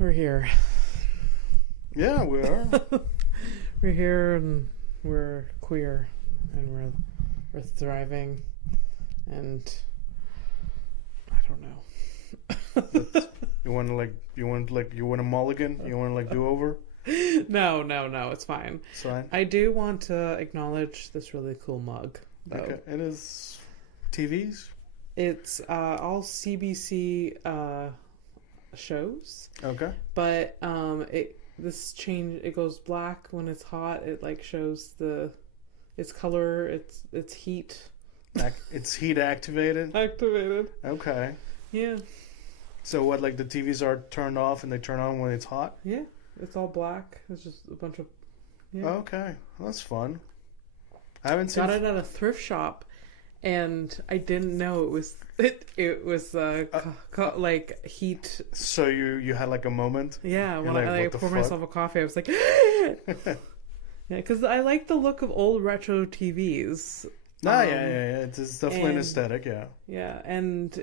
We're here. Yeah, we are. We're here and we're queer and we're thriving and I don't know. You want a mulligan? You want to do over? No, it's fine. It's fine. I do want to acknowledge this really cool mug, though. Okay. It is TVs? It's all CBC shows. Okay. But it goes black when it's hot. It like shows its color, its heat. It's heat activated? Activated. Okay. Yeah. So what, like the TVs are turned off and they turn on when it's hot? Yeah. It's all black. It's just a bunch of... Yeah. Okay. Well, that's fun. I haven't seen... Got it at a thrift shop, and I didn't know it was like heat. So you had like a moment? Yeah. When like, I poured myself a coffee, I was like... Yeah, because I like the look of old retro TVs. Yeah. It's definitely an aesthetic, yeah. Yeah, and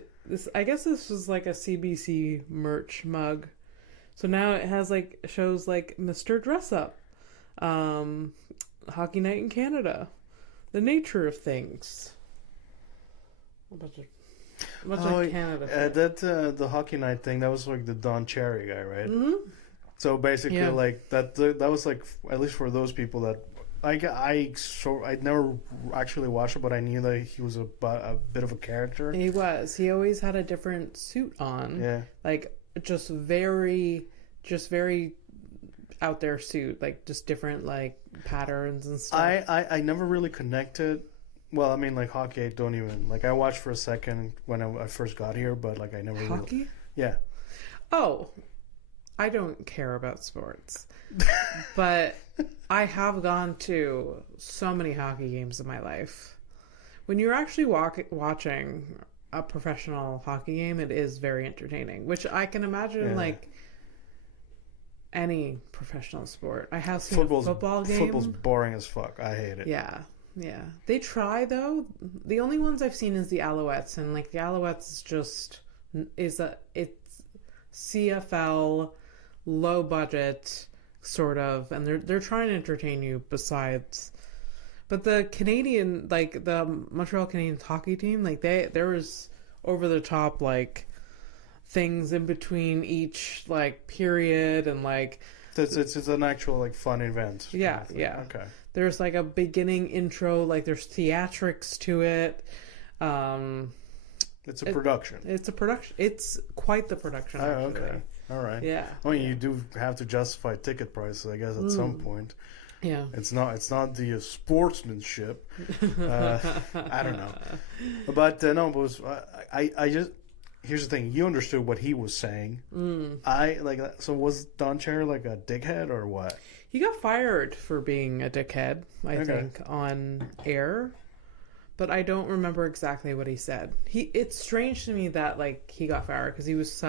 I guess this was like a CBC merch mug. So now it has like shows like Mr. Dress Up, Hockey Night in Canada, The Nature of Things. A bunch of Canada. The Hockey Night thing, that was like the Don Cherry guy, right? Mm-hmm. So basically, like that was like, at least for those people that I'd never actually watched it, but I knew that he was a bit of a character. He was. He always had a different suit on. Yeah. Like just very out there suit, like just different like patterns and stuff. I never really connected. Well, I mean, like hockey, I don't even like. I watched for a second when I first got here, but like I never hockey. Really, yeah. Oh, I don't care about sports, but I have gone to so many hockey games in my life. When you're actually watching a professional hockey game, it is very entertaining, which I can imagine like any professional sport. I have seen a football game. Football's boring as fuck. I hate it. Yeah. They try though. The only ones I've seen is the Alouettes, and like the Alouettes it's CFL, low budget sort of, and they're trying to entertain you besides. But the Canadian, like the Montreal Canadiens hockey team, like there was over the top like things in between each like period, and like it's an actual like fun event. Yeah. Okay. There's like a beginning intro, like there's theatrics to it. It's a production. It's a production. It's quite the production. Oh, okay. All right. Yeah. I mean, you do have to justify ticket prices, I guess, at some point. Yeah. It's not the sportsmanship. I don't know. But no, but I just, here's the thing. You understood what he was saying. So was Don Cherry like a dickhead or what? He got fired for being a dickhead, I think, on air. But I don't remember exactly what he said. It's strange to me that like he got fired because he was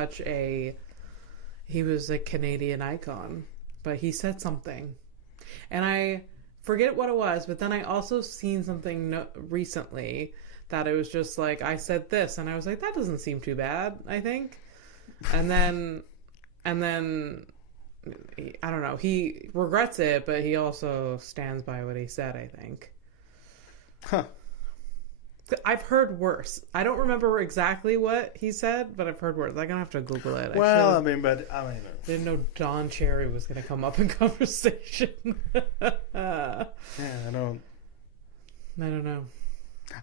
a Canadian icon, but he said something, and I forget what it was. But then I also seen something recently that it was just like I said this, and I was like, that doesn't seem too bad, I think. And then I don't know. He regrets it, but he also stands by what he said, I think. Huh. I've heard worse. I don't remember exactly what he said, but I've heard worse. I'm gonna have to Google it. Well, I didn't know Don Cherry was gonna come up in conversation. Yeah, I don't know.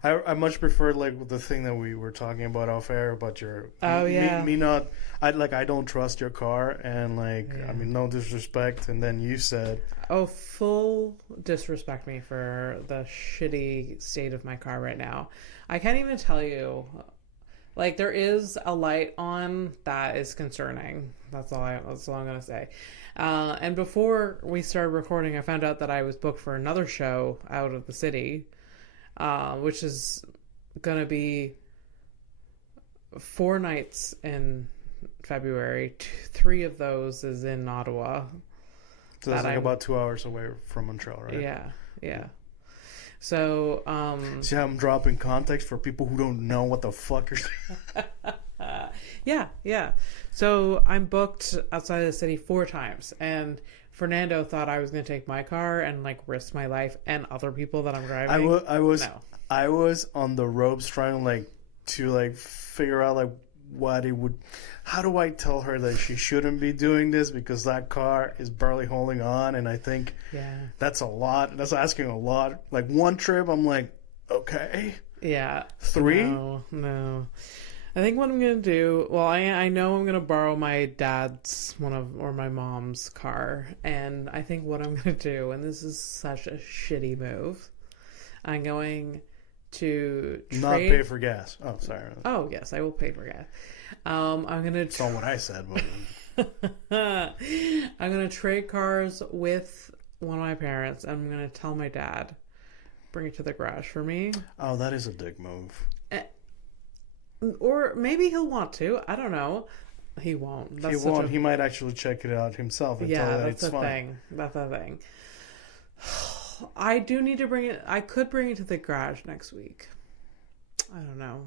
I much prefer like the thing that we were talking about off air about your me not I don't trust your car, and like I mean, no disrespect, and then you said full disrespect me for the shitty state of my car right now. I can't even tell you, like there is a light on that is concerning. That's all I'm gonna say. And before we started recording, I found out that I was booked for another show out of the city. Which is going to be 4 nights in February. 3 of those is in Ottawa. So that's like about 2 hours away from Montreal, right? Yeah. So, see how I'm dropping context for people who don't know what the fuck you're saying? Yeah. So I'm booked outside of the city 4 times, and Fernando thought I was going to take my car and like risk my life and other people that I'm driving. I was on the ropes trying to figure out what it would. How do I tell her that she shouldn't be doing this because that car is barely holding on, and I think that's a lot. That's asking a lot. Like one trip, I'm like, okay, 3. No. I think what I'm gonna do. Well, I know I'm gonna borrow my dad's or my mom's car, and I think what I'm gonna do, and this is such a shitty move, I'm going to not pay for gas. Oh, sorry. Oh yes, I will pay for gas. I'm gonna. That's not what I said. But... I'm gonna trade cars with one of my parents, and I'm gonna tell my dad, bring it to the garage for me. Oh, that is a dick move. Or maybe he'll want to. I don't know. He won't. He won't. He might actually check it out himself and tell you that it's fine. That's the thing. I do need to bring it. I could bring it to the garage next week. I don't know.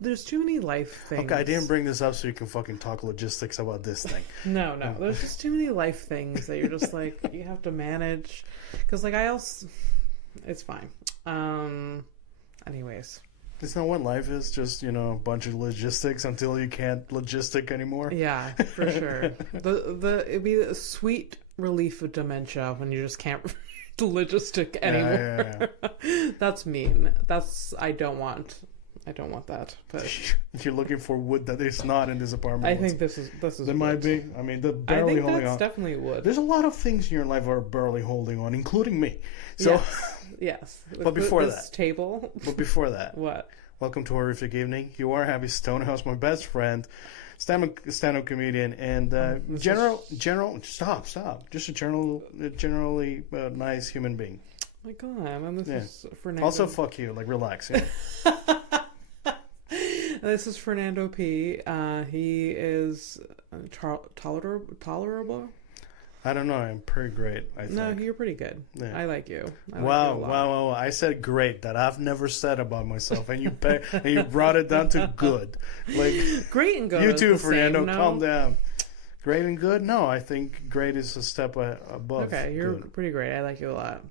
There's too many life things. Okay, I didn't bring this up so you can fucking talk logistics about this thing. No. There's just too many life things that you're just like, you have to manage. Because it's fine. Anyways. Isn't that what life is? Just, a bunch of logistics until you can't logistic anymore? Yeah, for sure. It'd be a sweet relief of dementia when you just can't logistic anymore. Yeah. That's mean. I don't want that. But you're looking for wood that is not in this apartment. I think this is There might be. I mean, the barely holding on. I think that's definitely wood. There's a lot of things in your life are barely holding on, including me. So yes. But before this table. But before that. What? Welcome to Horrific Evening. You are Abby Stonehouse, my best friend, stand-up comedian, and stop. Just a generally nice human being. Oh my God, and this is Fernando. Also, fuck you. Relax. This is Fernando P. He is tolerable. I don't know. I'm pretty great, I think. No, you're pretty good. Yeah. I like you. Wow. I said great. That I've never said about myself. And you brought it down to good. Great and good. You too, Fernando. Calm down. Great and good? No, I think great is a step above. Okay, you're pretty great. I like you a lot.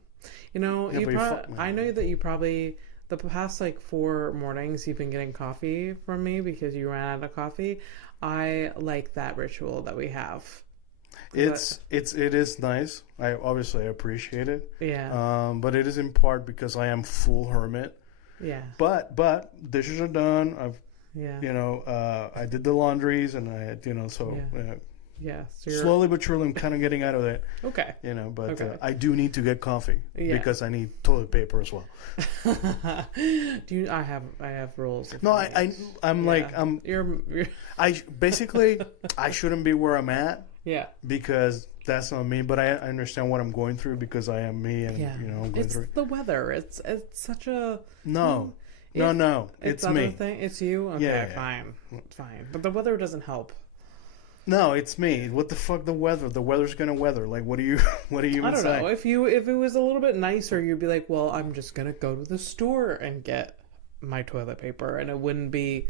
I know that you probably... The past 4 mornings you've been getting coffee from me because you ran out of coffee. I like that ritual that we have. It is nice. I appreciate it. Yeah. But it is in part because I am full hermit. Yeah. But dishes are done. I did the laundries and I Yeah. So slowly but surely I'm kind of getting out of it. Okay. I do need to get coffee because I need toilet paper as well. I have rules. No, I shouldn't be where I'm at. Yeah. Because that's not me, but I understand what I'm going through because I am me and I'm going through. It's the weather. It's such a No. It's me. Thing? It's you? Okay, yeah. Fine. But the weather doesn't help. No, it's me. What the fuck? The weather. The weather's gonna weather. What do you? I don't know. If it was a little bit nicer, you'd be like, well, I'm just gonna go to the store and get my toilet paper, and it wouldn't be.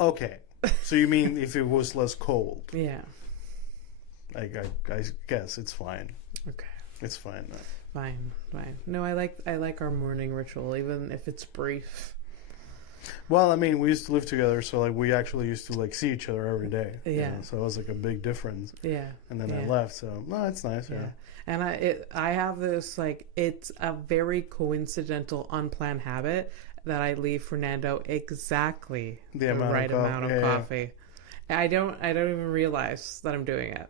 Okay, so you mean if it was less cold? Yeah. I guess it's fine. Okay. It's fine. Fine. No, I like our morning ritual, even if it's brief. Well, we used to live together, so we actually used to see each other every day. Yeah. So it was a big difference. Yeah. And then I left, so it's nice. Yeah. And I have this it's a very coincidental, unplanned habit that I leave Fernando exactly the right amount of coffee. Yeah. I don't even realize that I'm doing it.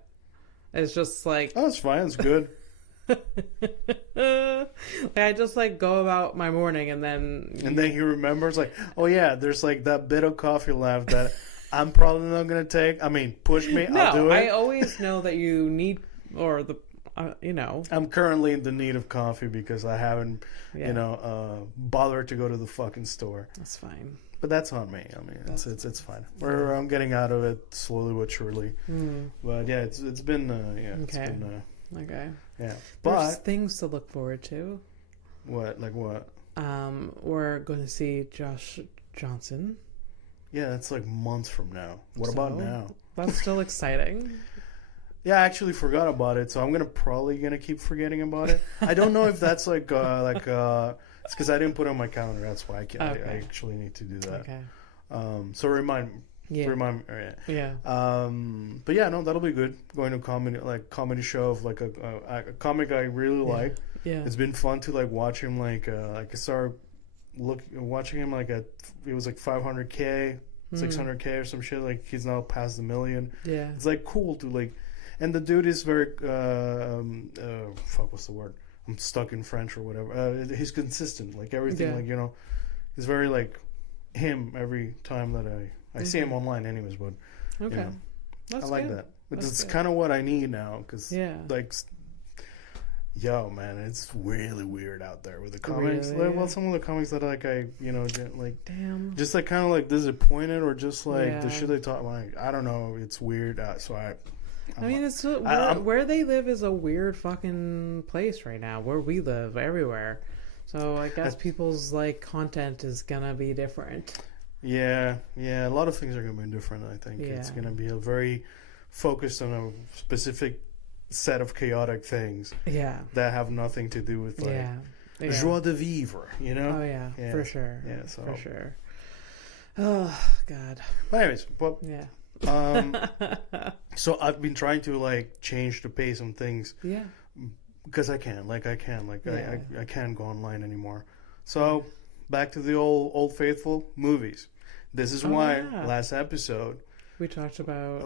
It's just oh, it's fine. It's good. I just go about my morning and then he remembers oh yeah, there's that bit of coffee left that I'm probably not gonna take. Push me, I'll do it. I always know that you need I'm currently in the need of coffee because I haven't bothered to go to the fucking store. That's fine. But that's on me. It's fine. I'm getting out of it slowly but surely. But yeah, it's been okay. It's been okay. Yeah. There's things to look forward to. What? Like what? We're going to see Josh Johnson Yeah, that's like months from now. What about now? That's still exciting. Yeah, I actually forgot about it, so I'm probably gonna keep forgetting about it. I don't know if that's it's because I didn't put it on my calendar. That's why I actually need to do that. Okay. So remind me. Yeah. But yeah, no, that'll be good. Going to comedy show of like a comic I really like. Yeah. It's been fun to like watch him I started watching him it was like 500K, 600K or some shit. Like he's now past the million. Yeah. It's like cool to like, and the dude is very what's the word? I'm stuck in French or whatever. He's consistent. Like everything. Yeah. Like he's very like him every time that I see him online. Anyways, but Okay. That's I like good. that. But it's kind of what I need now because Yeah. Yo, man, it's really weird out there with the comics. Really? Well, some of the comics that Damn. just like kind of like disappointed or just like Yeah. the shit they talk. Like I don't know, it's weird. So I mean, it's where they live is a weird fucking place right now. Where we live, everywhere. So I guess people's like content is gonna be different. Yeah. A lot of things are gonna be different. I think it's gonna be a very focused on a specific set of chaotic things. Yeah. That have nothing to do with like joie de vivre. You know? Oh yeah, for sure. Yeah, so for sure. Oh God. But anyways, Yeah. So I've been trying to like change the pace on things. Yeah. Because I can't go online anymore. So back to the old faithful movies. This is why last episode we talked about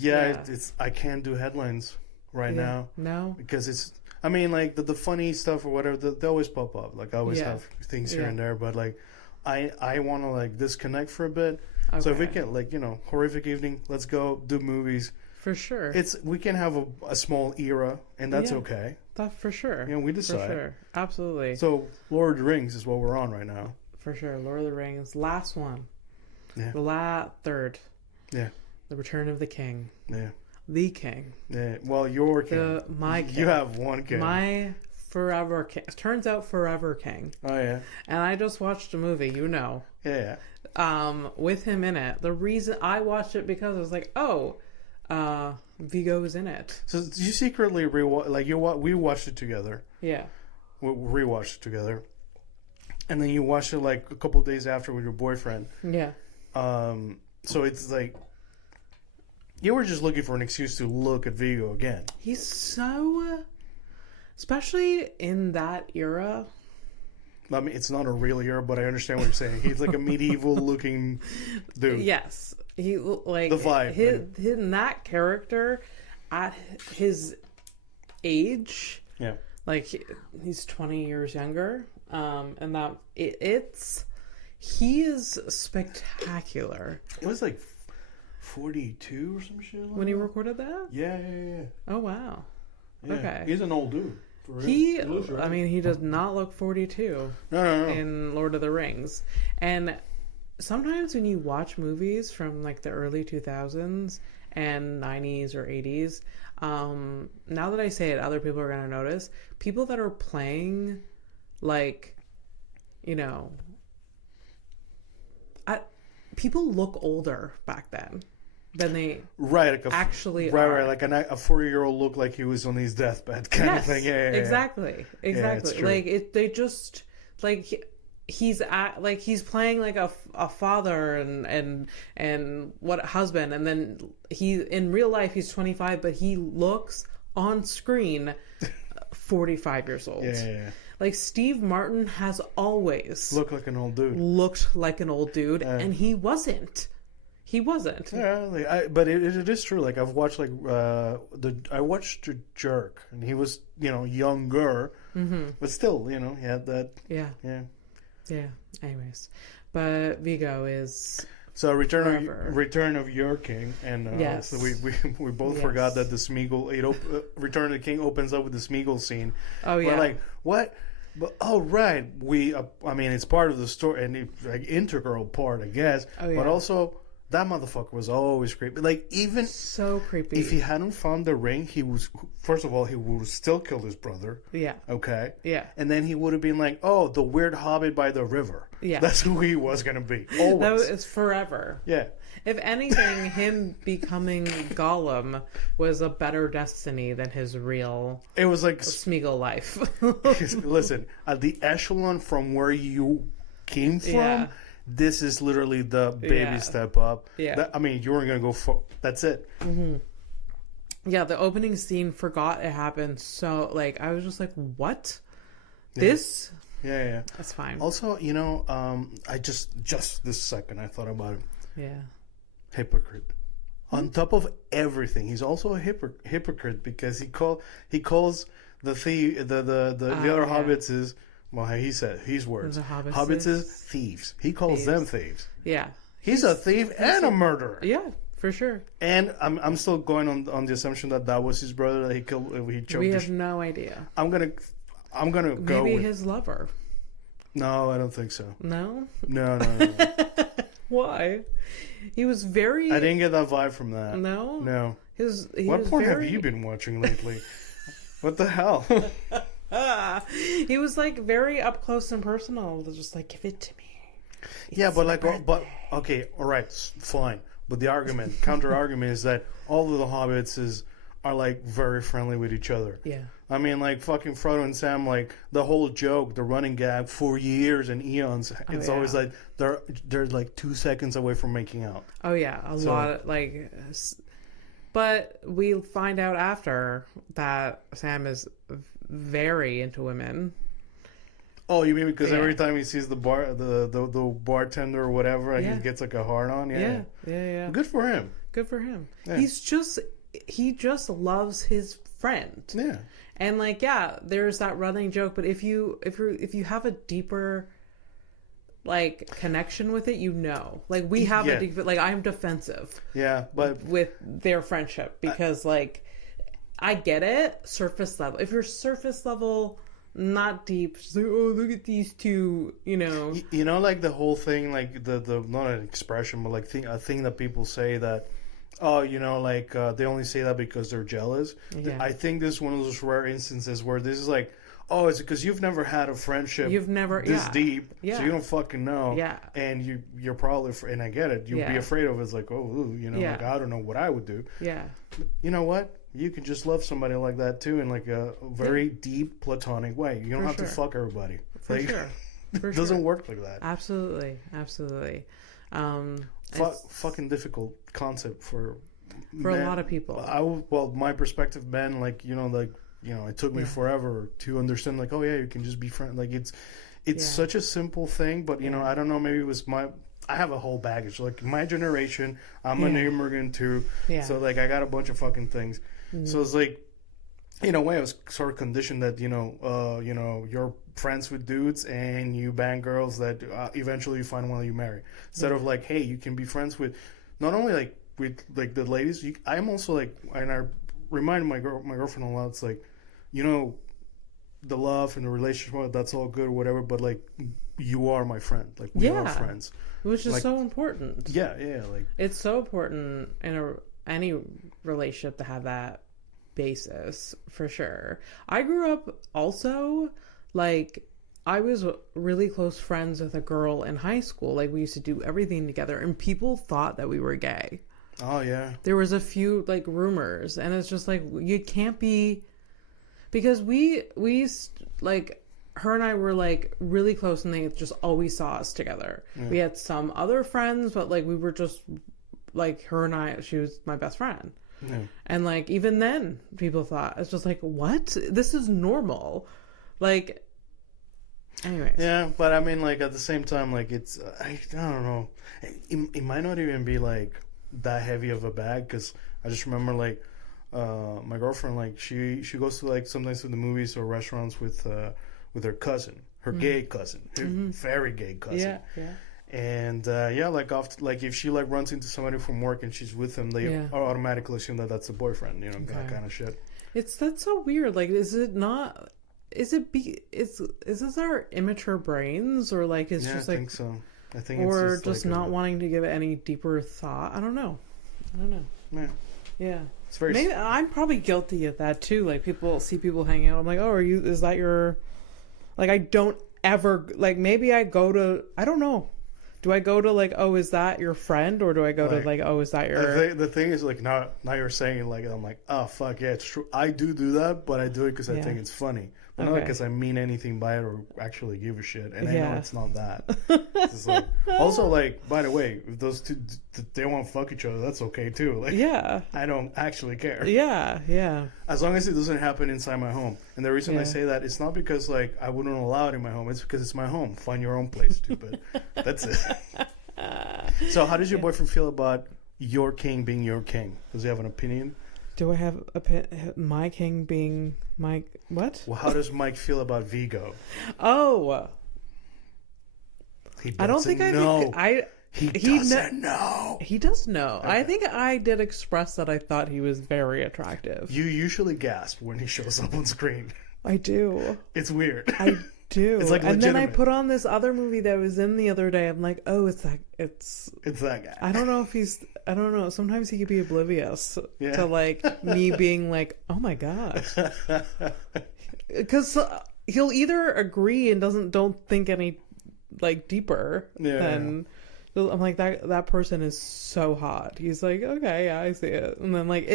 it's I can't do headlines right now. No, because it's like the funny stuff or whatever they always pop up. Like I always have things here and there, but like I want to like disconnect for a bit. Okay. So if we can horrific evening, let's go do movies. For sure. We can have a small era, and that's okay. That for sure. We decide. For sure. Absolutely. So Lord of the Rings is what we're on right now. For sure. Lord of the Rings. Last one. Yeah. The third. Yeah. The Return of the King. Yeah. The King. Yeah. Well, your king. My king. You have one king. My forever king. Turns out forever king. Oh, yeah. And I just watched a movie, Yeah. With him in it. The reason I watched it because I was like, Viggo is in it. So you secretly we watched it together. Yeah. We rewatched it together. And then you watched it like a couple of days after with your boyfriend. Yeah. So it's like you were just looking for an excuse to look at Viggo again. He's so, especially in that era. I mean, it's not a real era, but I understand what you're saying. He's like a medieval looking dude. Yes. He like the vibe. His that character at his age. Yeah. Like he's 20 years younger. And that he is spectacular. It was like 42 or some shit. When he recorded that? Yeah. Oh wow. Yeah. Okay. He's an old dude. He does not look 42. No. In Lord of the Rings. And sometimes when you watch movies from like the early 2000s and 90s or 80s, now that I say it, other people are going to notice. People that are playing like, people look older back then than they actually are. Right. Like a 40-year-old looked like he was on his deathbed kind of thing. Yeah. Exactly. Yeah, like they just like he's playing like a father and what husband, and then he in real life he's 25, but he looks on screen 45 years old. Yeah. Like Steve Martin has always looked like an old dude, and he wasn't. Yeah, but it is true. Like I've watched I watched The Jerk, and he was younger, but still he had that. Yeah. Anyways, but Viggo is. So Return of Your King, and yes. So we both forgot that the Smeagol Return of the King opens up with the Smeagol scene. Oh yeah. We're like, what? But right, we I mean it's part of the story and like integral part, I guess. Oh, yeah. But also That motherfucker was always creepy. Like, even So creepy. if he hadn't found the ring, he was, first of all, he would have still killed his brother. Yeah. Okay? Yeah. And then he would have been like, oh, the weird hobbit by the river. Yeah. That's who he was going to be. Always. That was, it's forever. Yeah. If anything, him becoming Gollum was a better destiny than his real It was like, Smeagol life. listen, at the echelon from where you came from, Yeah. this is literally the baby Yeah. step up. Yeah. I mean, you weren't going to go for, that's it. Yeah, the opening scene, forgot it happened. So, like, I was just like, what? This? Yeah. That's fine. Also, I just this second, I thought about it. Yeah. Hypocrite. On top of everything, he's also a hypocrite because he calls the thief, the other yeah. hobbits is, well, he said his words. The hobbits Hobbits is- is thieves. He calls them thieves. Yeah. He's a thief and a murderer. Yeah, for sure. And I'm still going on the assumption that was his brother that he killed. He choked. We have no idea. I'm gonna go Maybe with his lover. no. I don't think so. No? No. Why? He was very... I didn't get that vibe from that. No? No. He What was porn very... have you been watching lately? What the hell? He was, like, very up close and personal. Just like, give it to me. Yeah, but like, but okay, all right, fine. But the counter argument is that all of the hobbits are like very friendly with each other. Yeah. I mean, like fucking Frodo and Sam, like the whole joke, the running gag for years and eons. It's always like they're like 2 seconds away from making out. Oh yeah, a lot. Like, but we find out after that Sam is very into women. Oh, you mean because Yeah. every time he sees the bartender or whatever, Yeah. he gets like a hard on? Yeah. Good for him. Good for him. Yeah. He just loves his friend. Yeah. And like, yeah, there's that running joke, but if you have a deeper like connection with it, like we have a deep, like I'm defensive Yeah, but with their friendship because like I get it, surface level. If you're surface level, not deep, just like, oh, look at these two, like the whole thing, like the not an expression, but like a thing that people say that, oh, they only say that because they're jealous. Yeah. I think this is one of those rare instances where this is like, oh, it's because you've never had a friendship this deep, so you don't fucking know. Yeah. And you're probably, and I get it, you'd be afraid of it. It's like, oh, like, I don't know what I would do. Yeah. But you know what? You can just love somebody like that too in like a very deep platonic way. You don't have to fuck everybody. For sure. It doesn't work like that. Absolutely. Fucking difficult concept for a lot of people. My perspective, man, like it took me forever to understand. Like, oh yeah, you can just be friends. Like it's such a simple thing, but I don't know. Maybe it was I have a whole baggage. Like my generation, I'm an immigrant too, so like I got a bunch of fucking things. So it's like, in a way, I was sort of conditioned that you're friends with dudes and you bang girls that eventually you find one that you marry. Instead of like, hey, you can be friends with not only like with like the ladies. I'm also like, and I remind my girlfriend a lot. It's like, the love and the relationship, that's all good or whatever. But like, you are my friend. Like we are friends, which is like, so important. Yeah. Like it's so important in any relationship to have that basis for sure. I grew up also like I was really close friends with a girl in high school. Like we used to do everything together, and people thought that we were gay. Oh yeah. There was a few like rumors, and it's just like you can't be, because we like her and I were like really close, and they just always saw us together. Yeah. We had some other friends, but like we were just like her and I. She was my best friend. Yeah. And like even then people thought it's just like, what, this is normal, like, anyways. Yeah, but I mean, like at the same time, like it's I don't know, it might not even be like that heavy of a bag, because I just remember like my girlfriend, like she goes to like sometimes to the movies or restaurants with her cousin, her gay cousin, her very gay cousin. Yeah. And like if she like runs into somebody from work and she's with them, they automatically assume that that's the boyfriend, that kind of shit. That's so weird. Like, is this our immature brains, or like it's just like, I think so. I think or it's just like not wanting to give it any deeper thought. I don't know. Yeah. It's very. Maybe I'm probably guilty of that too. Like people hanging out. I'm like, oh, is that your? Like I don't ever like. Maybe I go to. I don't know. Do I go to like, oh, is that your friend, or do I go to like, oh, is that your? The thing is like now you're saying like I'm like, oh fuck yeah, it's true. I do that, but I do it because I think it's funny, but not because I mean anything by it or actually give a shit. And I know it's not that. It's just like, also like, by the way, if those two they want to fuck each other, that's okay too. Like, I don't actually care. Yeah. As long as it doesn't happen inside my home. And the reason I say that, it's not because like I wouldn't allow it in my home. It's because it's my home. Find your own place, stupid. That's it. So how does your boyfriend feel about your king being your king? Does he have an opinion? Do I have my king being my what? Well, how does Mike feel about Viggo? Oh, I don't think know. He doesn't know. He does know. Okay. I think I did express that I thought he was very attractive. You usually gasp when he shows up on screen. I do. It's weird. I do. It's like and legitimate. Then I put on this other movie that was in the other day. I'm like, oh, it's that guy. I don't know if I don't know. Sometimes he could be oblivious to like me being like, oh my god, because he'll either agree and don't think any like deeper than. I'm like that person is so hot. He's like, okay, yeah, I see it. And then like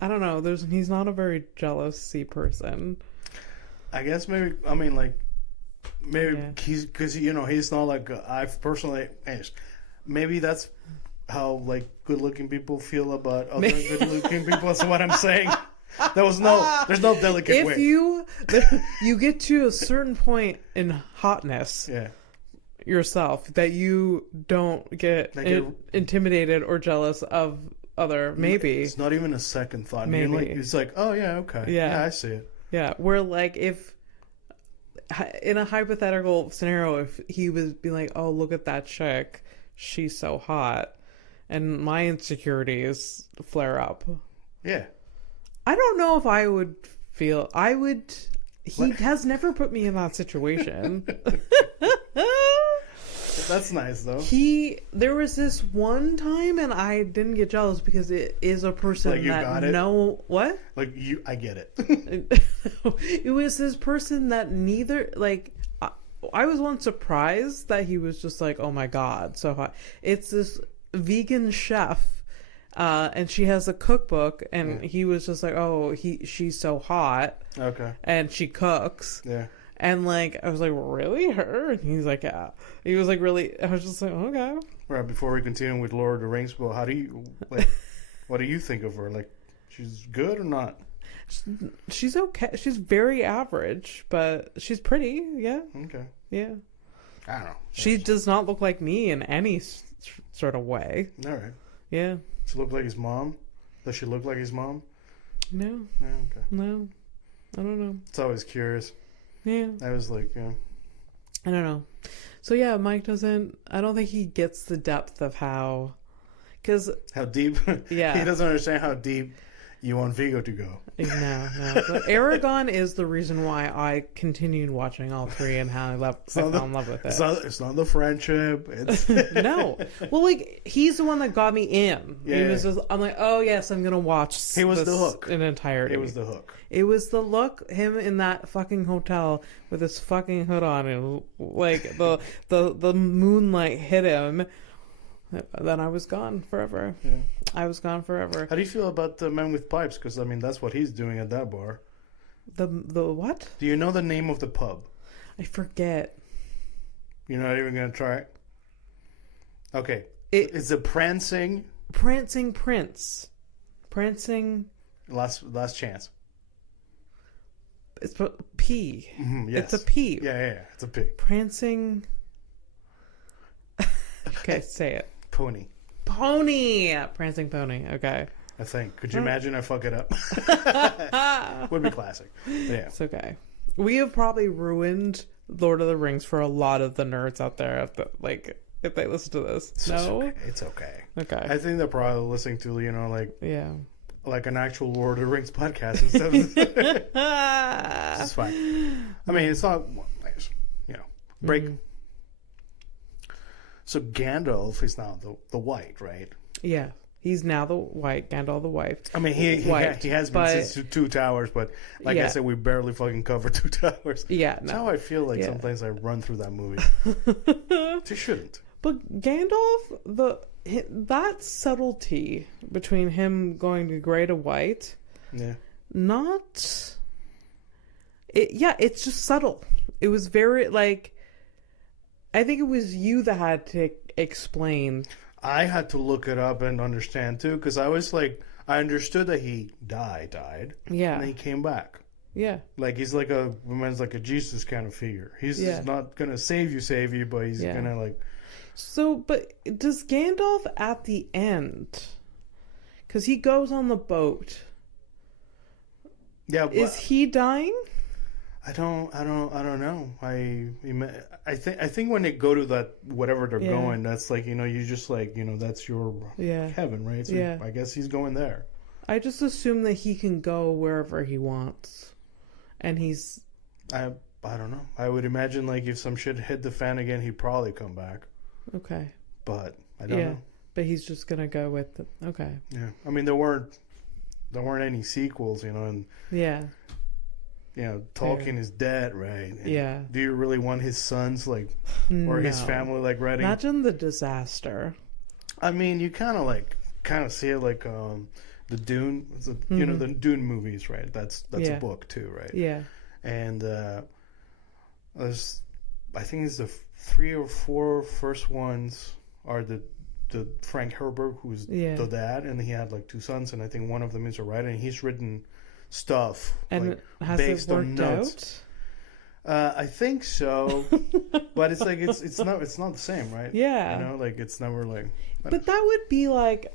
I don't know. He's not a very jealousy person. I guess maybe he's because he's not like I've personally. Maybe that's how like good-looking people feel about other good-looking people. That's what I'm saying. There's no delicate way. If you get to a certain point in hotness. Yeah. Yourself that you don't get intimidated or jealous of other it's not even a second thought. Maybe it's like, oh yeah, okay, yeah, I see it. Yeah, where like if in a hypothetical scenario, if he would be like, oh, look at that chick, she's so hot, and my insecurities flare up. Yeah, I don't know if I would feel. He has never put me in that situation. That's nice though. There was this one time, and I didn't get jealous because it is a person like you that got it? What? Like I get it. It was this person that neither like. I was once surprised that he was just like, oh my god, so hot. It's this vegan chef, and she has a cookbook, and he was just like, oh, she's so hot. Okay. And she cooks. Yeah. And like I was like, really, her? And he's like, yeah. He was like, really. I was just like, okay. Right. Before we continue with Lord of the Rings, well, how do you like? What do you think of her? Like, she's good or not? She's okay. She's very average, but she's pretty. Yeah. Okay. Yeah. I don't know. She does not look like me in any sort of way. All right. Yeah. She look like his mom. Does she look like his mom? No. Yeah, okay. No. I don't know. It's always curious. Yeah. I was like, I don't know. So yeah, Mike doesn't. I don't think he gets the depth of how deep. Yeah. He doesn't understand how deep you want Viggo to go. No. But Aragorn is the reason why I continued watching all three and how I fell in love with it. It's not the friendship. It's No. Well, like, he's the one that got me in. Yeah. He was just, I'm like, oh yes, I'm gonna watch. He was the hook. In entirety. It was the hook. It was the look. Him in that fucking hotel with his fucking hood on, and like the moonlight hit him. Then I was gone forever. Yeah. I was gone forever. How do you feel about the man with pipes? Because, I mean, that's what he's doing at that bar. The what? Do you know the name of the pub? I forget. You're not even going to try it? Okay. It's a Prancing... Prancing Prince. Prancing... Last chance. It's P. Mm-hmm, yes. It's a P. Yeah. It's a P. Prancing... Okay, say it. Pony. Prancing Pony. Okay. I think. Could you imagine I fuck it up? Would be classic. But yeah. It's okay. We have probably ruined Lord of the Rings for a lot of the nerds out there. If they listen to this. It's okay. Okay. I think they're probably listening to, like an actual Lord of the Rings podcast instead of... It's fine. I mean, it's not... break... Mm-hmm. So Gandalf is now the white, right? Yeah. He's now the white, Gandalf the white. I mean, he has been since Two Towers, but like I said, we barely fucking covered Two Towers. Yeah, That's how I feel like sometimes I run through that movie. You shouldn't. But Gandalf, that subtlety between him going to grey to white, it's just subtle. It was very, like, I think it was you that had to explain. I had to look it up and understand too, because I was like, I understood that he died, yeah, and then he came back, yeah, like he's like a Jesus kind of figure. He's not gonna save you, but he's gonna like. So, but does Gandalf at the end, because he goes on the boat, is he dying? I don't know. I think when they go to that whatever they're going, that's like, you just like, that's your heaven, right? So I guess he's going there. I just assume that he can go wherever he wants, and he's. I don't know. I would imagine like if some shit hit the fan again, he'd probably come back. Okay. But I don't know. But he's just gonna go with it. Okay. Yeah. I mean, there weren't any sequels, and. Yeah. Tolkien is dead, right? And do you really want his sons, like, or his family, like, writing? Imagine the disaster. I mean, you kind of see it like the Dune, the Dune movies, right? That's a book too, right? Yeah. And I think it's the 3 or 4 first ones are the Frank Herbert, who's the dad, and he had like 2 sons, and I think one of them is a writer, and he's written stuff and like, has based it worked on notes. Out? I think so, but it's like it's not the same, right? Yeah, like it's never like. But that would be like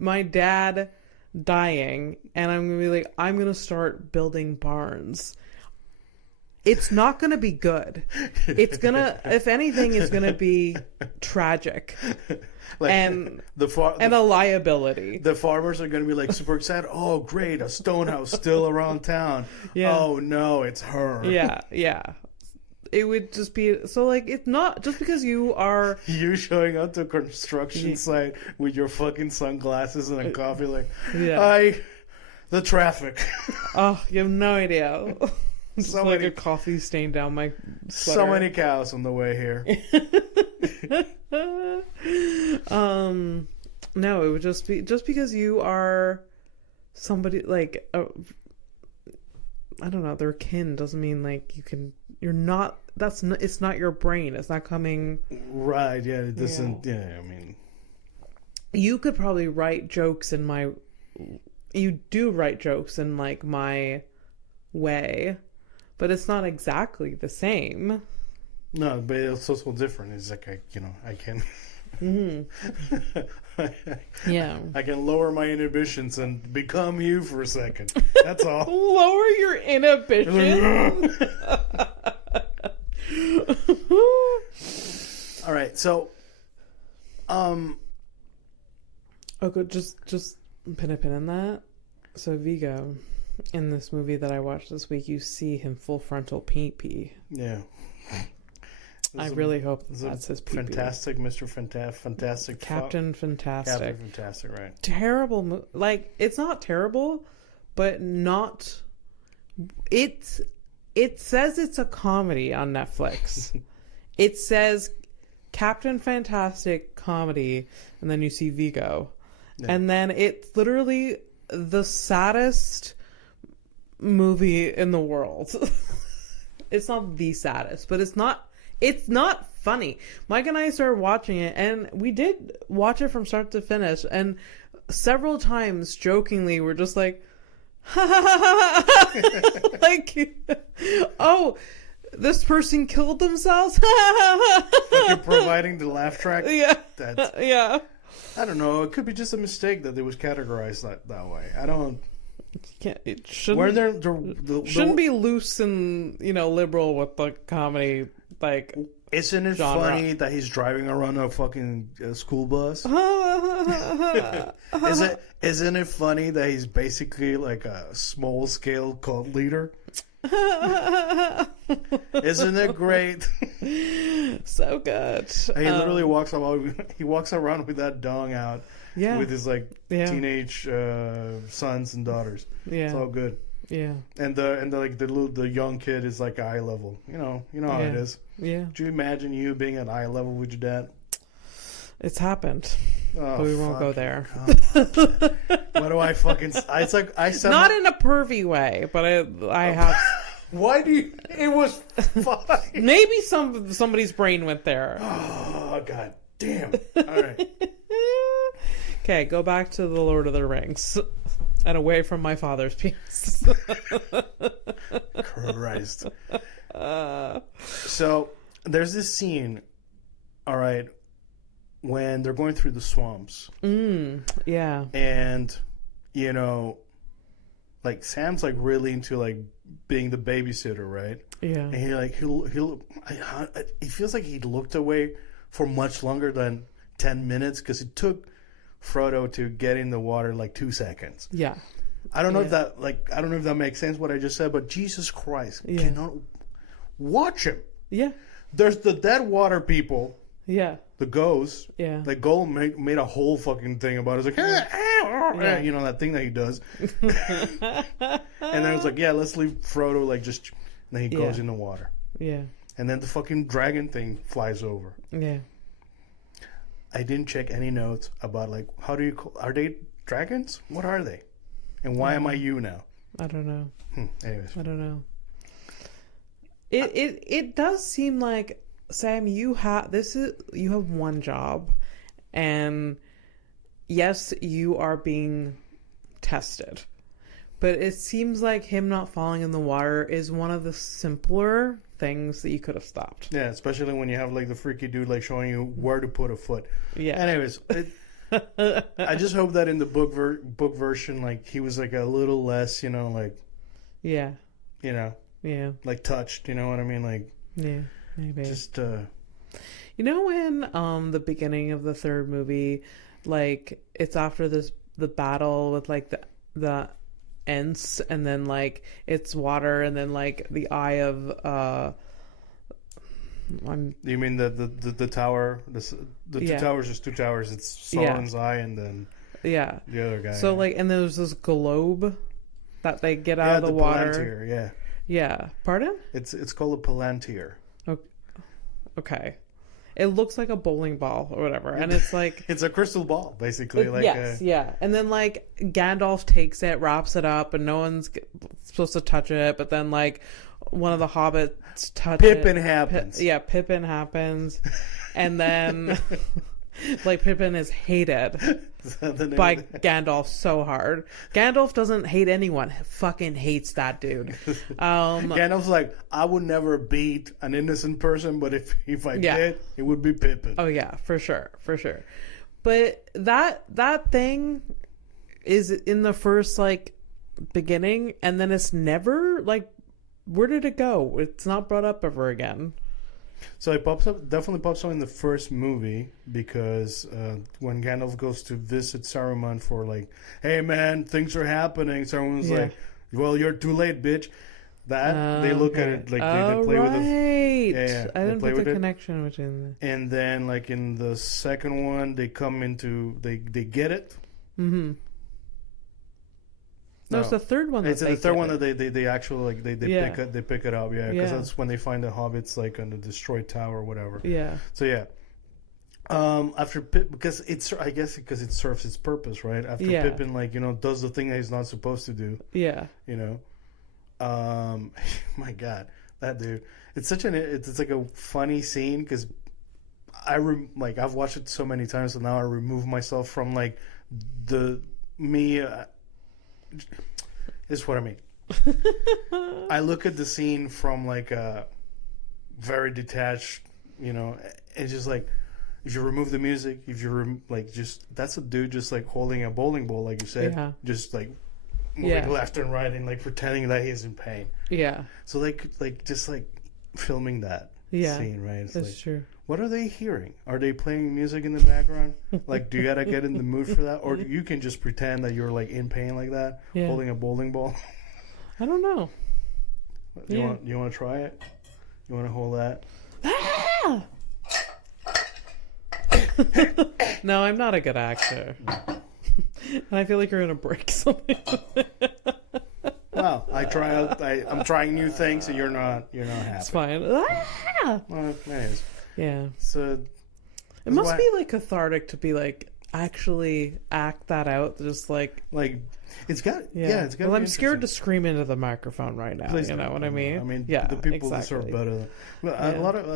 my dad dying, and I'm gonna be like, I'm gonna start building barns. It's not gonna be good. It's gonna, if anything, it's gonna be tragic. Like and a liability. The farmers are going to be like super excited. Oh, great, a Stonehouse still around town. Yeah. Oh no, it's her. Yeah. It would just be so like, it's not just because you are showing up to a construction site with your fucking sunglasses and a coffee, like the traffic. Oh, you have no idea. So like a coffee stain down my sweater. So many cows on the way here. No, it would just be because you are somebody like I don't know, their kin doesn't mean like you're not. It's not your brain. It's not coming. Right. Yeah. It doesn't. Yeah. I mean, you could probably write jokes in my. You do write jokes in like my way. But it's not exactly the same. No, but it's also different. It's like I can. Yeah. I can lower my inhibitions and become you for a second. That's all. Lower your inhibitions. All right. So, okay, just pin a pin in that. So Viggo. In this movie that I watched this week, you see him full frontal pee-pee. Yeah. I really hope that's his pee-pee. Fantastic, Mr. Fantastic. Captain Fantastic. Captain Fantastic, right. Terrible. Like, it's not terrible, but not... It says it's a comedy on Netflix. It says Captain Fantastic comedy, and then you see Viggo. Yeah. And then it's literally the saddest movie in the world. It's not the saddest, but it's not funny. Mike and I started watching it, and we did watch it from start to finish, and several times jokingly we're just like like, oh, this person killed themselves. Like you're providing the laugh track. Yeah. Yeah. I don't know. It could be just a mistake that it was categorized that way. I don't. It shouldn't. Shouldn't be loose and liberal with the comedy. Like, isn't it genre. Funny that he's driving around a fucking school bus? Isn't it funny that he's basically like a small scale cult leader? Isn't it great? So good. He literally walks around. He walks around with that dong out. Yeah. With his teenage sons and daughters. Yeah. It's all good. Yeah. And the young kid is like eye level. You know how it is. Yeah. Do you imagine you being at eye level with your dad? It's happened. Oh, but we won't go there. What do I fucking? It's like I said. Not in a pervy way, but I have. Why do you? It was fine. Maybe somebody's brain went there. Oh god damn! All right. Okay, go back to the Lord of the Rings, and away from my father's penis. Christ. So there's this scene. All right. When they're going through the swamps. Yeah. And, like Sam's like really into like being the babysitter, right? Yeah. And he feels like he looked away for much longer than 10 minutes because it took Frodo to get in the water like 2 seconds. Yeah. I don't know if that makes sense what I just said, but Jesus Christ, cannot watch him. Yeah. There's the dead water people. Yeah. The ghosts. Yeah. Like Gollum made a whole fucking thing about it. It's like, that thing that he does. And then it's like, let's leave Frodo like just. And then he goes in the water. Yeah. And then the fucking dragon thing flies over. Yeah. I didn't check any notes about like are they dragons? What are they? And why am I you now? I don't know. Anyways. I don't know. It does seem like, Sam, you have one job, and yes, you are being tested, but it seems like him not falling in the water is one of the simpler things that you could have stopped. Yeah, especially when you have like the freaky dude like showing you where to put a foot. Yeah. Anyways, I just hope that in the book version, like he was like a little less, like. Yeah. Yeah. Like touched. You know what I mean? Like. Yeah. Maybe. Just in the beginning of the third movie, like it's after the battle with like the Ents, and then like it's water, and then like the eye of you mean the tower? The two towers, just two towers. It's Sauron's eye, and then the other guy. So like, and there's this globe that they get out of the water. Palantir, yeah. Pardon? It's called a Palantir. Okay. It looks like a bowling ball or whatever, and it's like it's a crystal ball, basically. And then like Gandalf takes it, wraps it up, and no one's supposed to touch it. But then like one of the hobbits touch Pippin happens. Pippin happens, and then like Pippin is hated by Gandalf so hard. Gandalf doesn't hate anyone. Fucking hates that dude. Gandalf's like, I would never beat an innocent person, but if I did, it would be Pippin. Oh yeah, for sure. But that thing is in the first like beginning, and then it's never like, where did it go? It's not brought up ever again. So it definitely pops up in the first movie, because when Gandalf goes to visit Saruman for like, hey man, things are happening. Saruman's like, well, you're too late, bitch. They look at it like they play with it. I didn't put the connection between them. And then like in the second one, they come into they get it. Mm-hmm. No, it's the third one. It's the third one that they actually like they pick it up, because that's when they find the hobbits like on the destroyed tower or whatever. Yeah. So after because it serves its purpose, right? After Pippin does the thing that he's not supposed to do. Yeah. My God, that dude! It's like a funny scene, because I've watched it so many times, so now I remove myself from like the me. This is what I mean. I look at the scene from like a very detached, it's just like, if you remove the music, if you that's a dude just like holding a bowling ball, like you said, just like moving left and right and like pretending that he's in pain. Yeah. So just like filming that scene, right? It's that's true. What are they hearing? Are they playing music in the background? Like, do you gotta get in the mood for that, or you can just pretend that you're like in pain like that, holding a bowling ball? I don't know. You want to try it? You want to hold that? Ah! No, I'm not a good actor. And I feel like you're gonna break something. Well, I'm trying new things, and you're not happy. It's fine. Ah! Well, anyways. Yeah. So it must be like cathartic to be like actually act that out. Just like it's got it's got. Well, I'm scared to scream into the microphone right now. Please you know what I mean? I mean, yeah, the people exactly. deserve better. A lot of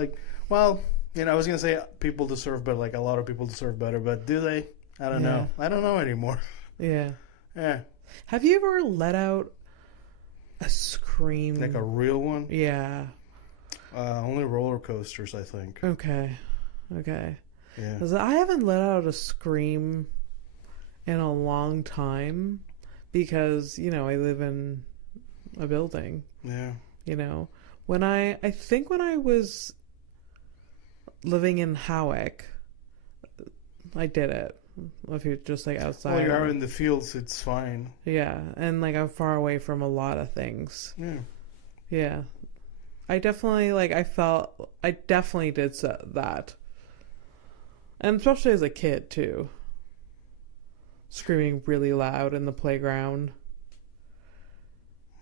I was gonna say people deserve better. Like a lot of people deserve better, but do they? I don't know. I don't know anymore. Yeah. Yeah. Have you ever let out a scream? Like a real one? Yeah. Only roller coasters, I think. Okay. Yeah. 'Cause I haven't let out a scream in a long time because, I live in a building. Yeah. When I think when I was living in Howick, I did it. If you're just like outside. Well, you are in the fields, it's fine. Yeah, and like I'm far away from a lot of things. Yeah. Yeah. I definitely I definitely did that. And especially as a kid too. Screaming really loud in the playground.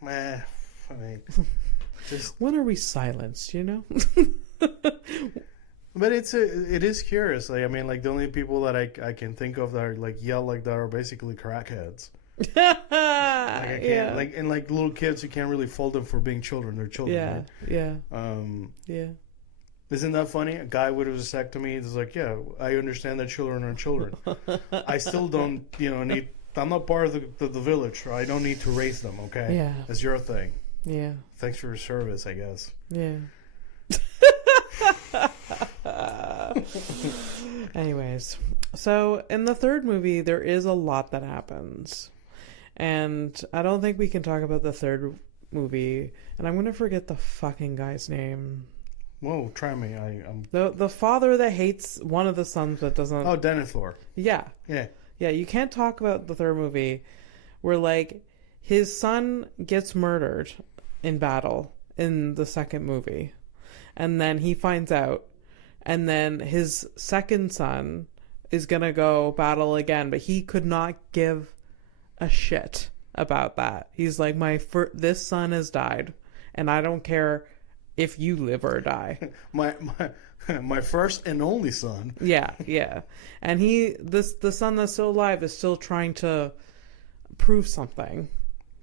I mean, just when are we silenced, But it is curious. Like, I mean, like the only people that I can think of that are like yell like that are basically crackheads. I can't and little kids, you can't really fault them for being children. They're children. Yeah. Right? Yeah. Isn't that funny? A guy with a vasectomy is like, yeah, I understand that children are children. I still don't, need. I'm not part of the village. I don't need to raise them. Okay. Yeah. That's your thing. Yeah. Thanks for your service, I guess. Yeah. Anyways, so in the third movie, there is a lot that happens. And I don't think we can talk about the third movie. And I'm going to forget the fucking guy's name. Whoa, try me. I'm The father that hates one of the sons but doesn't... Oh, Denethor. Yeah. Yeah. Yeah, you can't talk about the third movie where, his son gets murdered in battle in the second movie. And then he finds out. And then his second son is going to go battle again. But he could not give a shit about that. He's like, this son has died. And I don't care if you live or die. my first and only son. Yeah. And the son that's still alive is still trying to prove something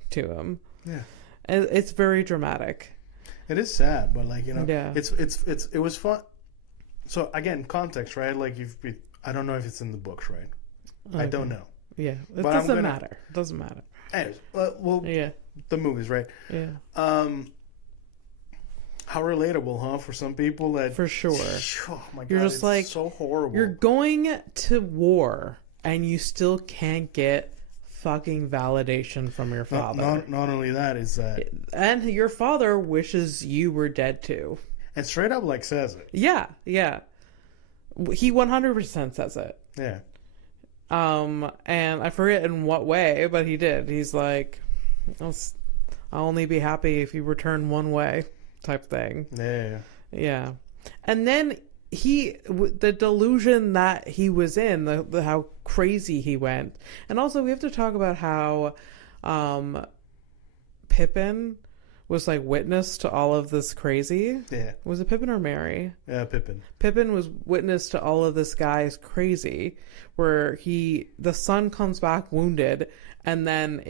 to him. Yeah. It's very dramatic. It is sad, but yeah. It was fun. So again, context, right? I don't know if it's in the books, right? Okay. I don't know. Yeah, it doesn't matter. It doesn't matter. Anyways, yeah, the movies, right? Yeah. How relatable, huh? For some people, that for sure. Oh my god, you're just it's so horrible. You're going to war, and you still can't get fucking validation from your father. Not only that, is that, and your father wishes you were dead too. And straight up says it. Yeah. He 100% says it. Yeah. And I forget in what way, but he did. He's like, I'll only be happy if you return one way, type thing. Yeah. And then the delusion that he was in, the how crazy he went. And also we have to talk about how, Pippin was witness to all of this crazy. Yeah. Was it Pippin or Merry? Yeah, Pippin. Pippin was witness to all of this guy's crazy, where the son comes back wounded, and then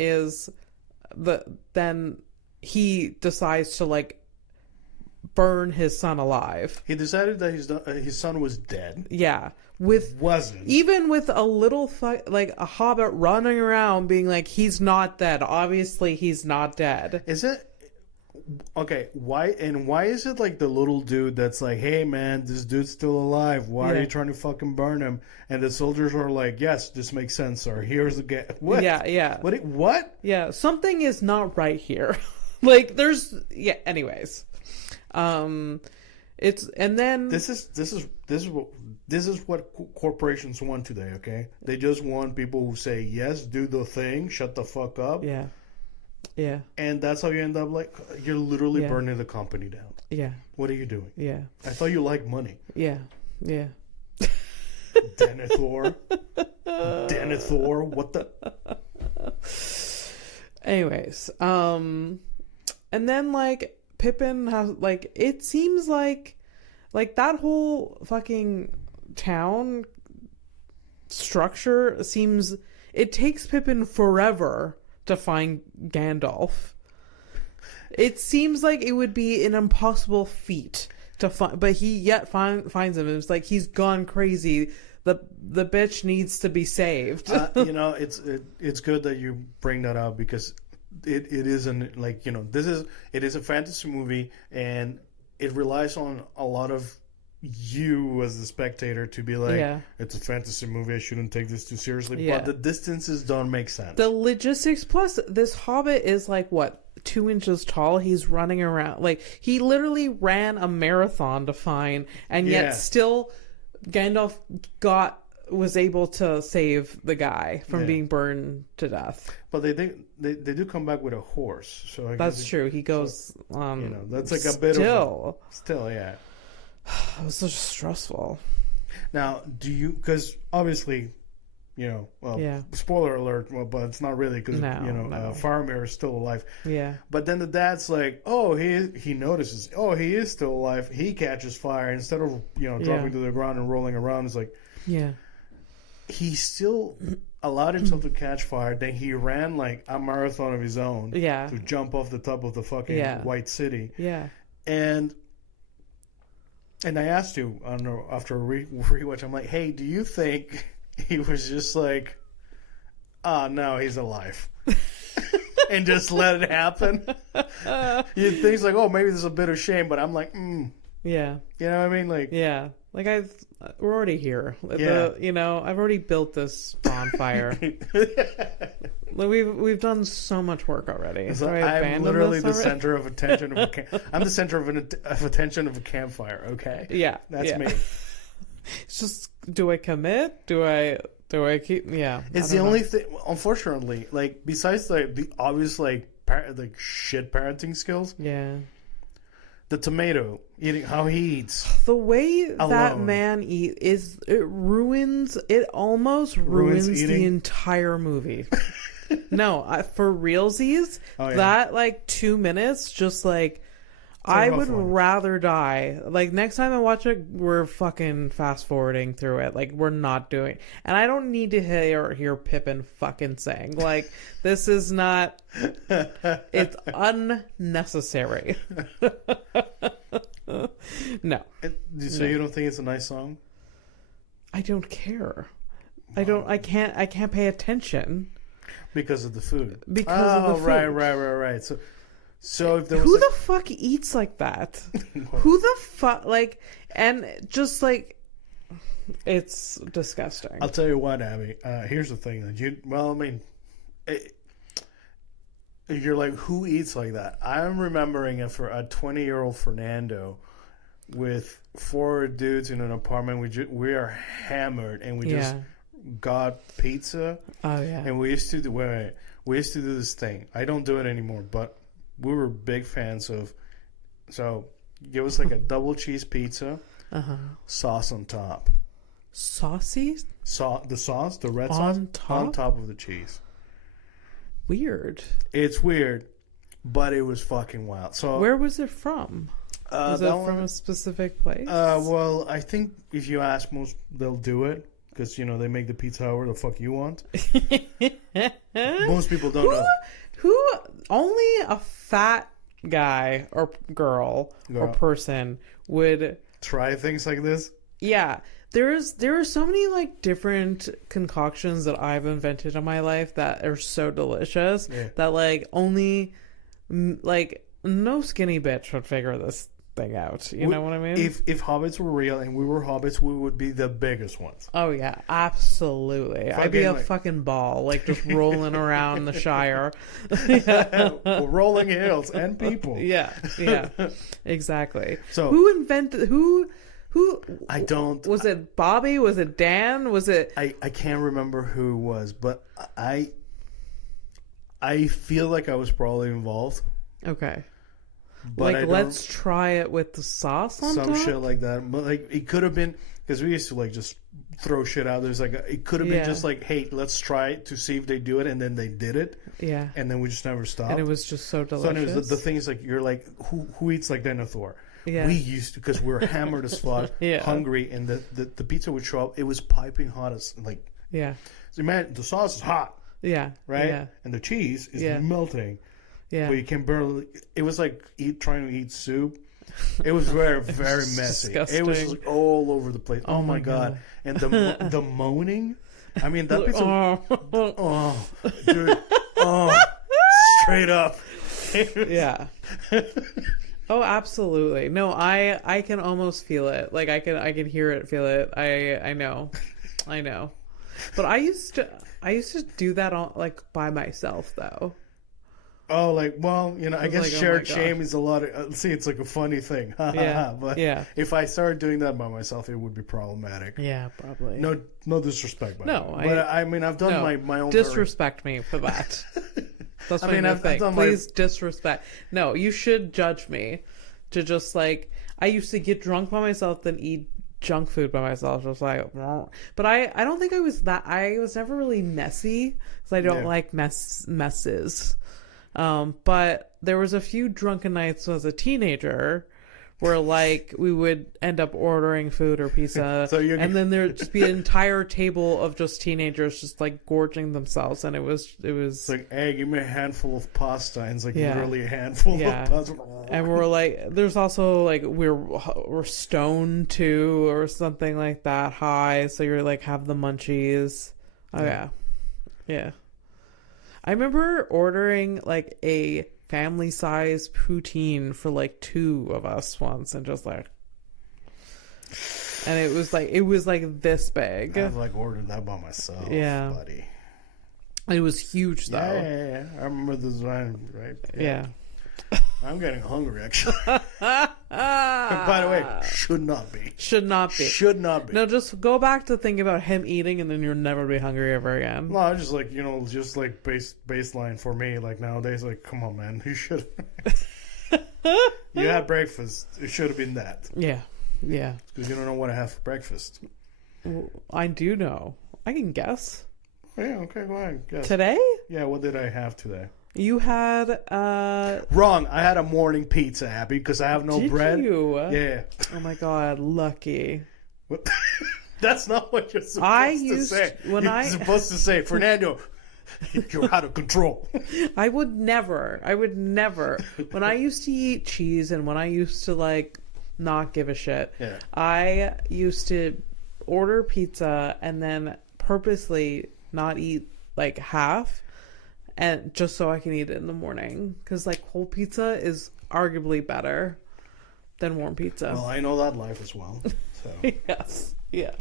he decides to burn his son alive. He decided that his son was dead. Yeah. Even with a little a hobbit running around being like, he's not dead. Obviously he's not dead. Is it? Okay, why is it the little dude that's like, hey man, this dude's still alive, why are you trying to fucking burn him? And the soldiers are like, yes, this makes sense, sir, here's the guy. What? Yeah. What? Yeah, something is not right here. Anyways. It's, and then this is what corporations want today, okay? They just want people who say, yes, do the thing, shut the fuck up. Yeah. Yeah. And that's how you end up like you're literally Yeah. burning the company down. Yeah. What are you doing? Yeah. I thought you liked money. Yeah. Yeah. Denethor. Denethor. What the? Anyways, and then like Pippin has like it seems like that whole fucking town structure seems it takes Pippin forever to find Gandalf. It seems like it would be an impossible feat to find, but he yet finds him. It's like he's gone crazy. The bitch needs to be saved. It's good that you bring that up because it isn't like it is a fantasy movie and it relies on a lot of you as the spectator to be like, it's a fantasy movie, I shouldn't take this too seriously. But the distances don't make sense. The logistics plus this hobbit is like what 2 inches tall. He's running around like he literally ran a marathon to find, and yet still Gandalf was able to save the guy from being burned to death. But they do come back with a horse, so that's true. He goes. That's like a bit of still. It was so stressful. Now, do you? Because obviously, spoiler alert. Well, but it's not really because Faramir is still alive. Yeah. But then the dad's like, oh, he notices. Oh, he is still alive. He catches fire instead of dropping to the ground and rolling around. It's like, he still allowed himself to catch fire. Then he ran like a marathon of his own. Yeah. To jump off the top of the fucking White City. Yeah. And I asked you, I don't know, after a rewatch, I'm like, hey, do you think he was just like, no, he's alive. And just let it happen? You think it's like, oh, maybe there's a bit of shame, but I'm like, Yeah. You know what I mean? Like, yeah. Like we're already here. I've already built this bonfire. Like we've done so much work already. So I'm literally the center of attention of I'm the center of attention of a campfire. Okay. Yeah, that's me. It's just, do I commit? Do I keep? Yeah. It's the only thing. Unfortunately, like besides the obvious like shit parenting skills. Yeah. The tomato eating, how he eats. The way alone. That man eats it almost ruins the entire movie. No, for realsies, that like 2 minutes, just like, I would rather die. Like, next time I watch it, we're fucking fast forwarding through it. Like, we're not doing. And I don't need to hear Pippin fucking sing. Like, this is not. It's unnecessary. No. So you don't think it's a nice song? I don't care. I can't pay attention. Because of the food. Because of the food. Right. So if there was who the fuck eats like that? Who the fuck and just like, it's disgusting. I'll tell you what, Abby. Here's the thing you're like, who eats like that? I'm remembering it for a 20-year-old Fernando with 4 dudes in an apartment. We are hammered and we just got pizza. Oh yeah. And we used to do this thing. I don't do it anymore, but we were big fans of. So give us like a double cheese pizza, sauce on top. Saucy? The sauce, the red sauce on top of the cheese. Weird. It's weird, but it was fucking wild. So where was it from? Was it from a specific place? Well, I think if you ask most, they'll do it. Because, they make the pizza however the fuck you want. Most people don't know. Who only a fat guy or girl or person would try things like this? Yeah. There are so many like different concoctions that I've invented in my life that are so delicious that like only like no skinny bitch would figure this thing out. You know what I mean? If hobbits were real and we were hobbits, we would be the biggest ones. Oh yeah, absolutely. I'd be a fucking ball, like just rolling around the Shire. Rolling hills and people. Yeah, exactly. So who invented who? I don't. Was it Bobby? Was it Dan? Was it? I can't remember who it was, but I feel like I was probably involved. Okay. But like, let's try it with the sauce on some top? shit like that. But like, it could have been, because we used to like just throw shit out. There's like, it could have been just like, hey, let's try it to see if they do it, and then they did it. Yeah. And then we just never stopped. And it was just so delicious. So anyways, the thing is like, you're like, who eats like Denethor? Yeah. We used to, because we were hammered as fuck, hungry, and the pizza would show up. It was piping hot as like. Yeah. So imagine the sauce is hot. Yeah. Right. Yeah. And the cheese is melting. Yeah. But you can barely. It was like trying to eat soup. It was very, very messy. Disgusting. It was like all over the place. Oh my god! And the moaning. I mean, that pizza. Oh, dude. Oh, straight up. Yeah. Oh, absolutely. No, I can almost feel it. Like I can hear it, feel it. I know. But I used to do that all, like by myself though. Oh, like, well, you know, I guess like, shared shame is a lot of, see, it's like a funny thing. But if I started doing that by myself, it would be problematic. Yeah, probably. No disrespect. No, I mean, I've done my own. Disrespect me for that. That's my new thing. Please disrespect. No, you should judge me to just like, I used to get drunk by myself, then eat junk food by myself, just like, but I don't think I was never really messy because I don't like messes. But there was a few drunken nights as a teenager where like we would end up ordering food or pizza and then there'd just be an entire table of just teenagers just like gorging themselves, and it was it's like, hey, give me a handful of pasta, and it's like literally a handful of pasta. And we're like, there's also like we're stoned too or something like that, high, so you're like have the munchies. Yeah. I remember ordering like a family size poutine for like 2 of us once, and just like, and it was like this big. I've like ordered that by myself, buddy. It was huge though. Yeah. I remember the design, right? Yeah. I'm getting hungry, actually. And by the way, should not be. Should not be. No, just go back to thinking about him eating, and then you'll never be hungry ever again. No, just like, you know, just like baseline for me. Like nowadays, like, come on, man, you should. You had breakfast. It should have been that. Yeah. Because you don't know what I have for breakfast. Well, I do know. I can guess. Oh, yeah. Okay, go ahead. Guess. Today? Yeah. What did I have today? You had wrong. I had a morning pizza, Abby, because I have no bread. Did you? Yeah. Oh my god, lucky. What? That's not what you're supposed to say. You're supposed to say, Fernando, you're out of control. I would never. When I used to eat cheese and when I used to like not give a shit, I used to order pizza and then purposely not eat like half. And just so I can eat it in the morning. Because, like, cold pizza is arguably better than warm pizza. Well, I know that life as well. So. Yes. Yeah.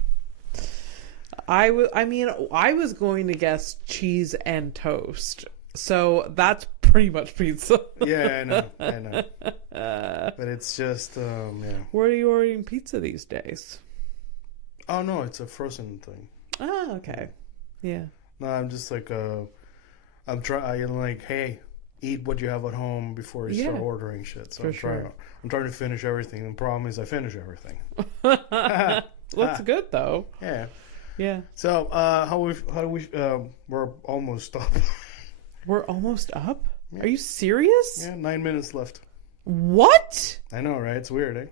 I was going to guess cheese and toast. So that's pretty much pizza. Yeah, I know. But it's just, Where are you ordering pizza these days? Oh, no, it's a frozen thing. Oh, okay. Yeah. No, I'm just like, I'm like, hey, eat what you have at home before you start ordering shit. So I'm trying to finish everything. The problem is I finish everything. That's good though. Yeah. Yeah. So we're almost up. We're almost up? Yeah. Are you serious? Yeah, 9 minutes left. What? I know, right? It's weird, eh?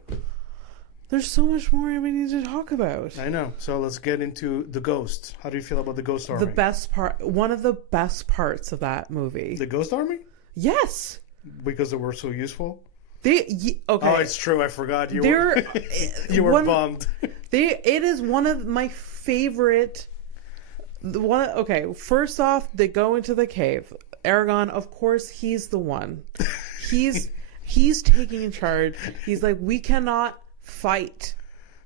There's so much more we need to talk about. I know. So let's get into the Ghost. How do you feel about the Ghost Army? The best part, one of the best parts of that movie. The Ghost Army? Yes. Because they were so useful? Okay. Oh, it's true. I forgot. You were bummed. It is one of my favorite. Okay, first off, they go into the cave. Aragorn, of course, he's the one. He's taking charge. He's like, we cannot fight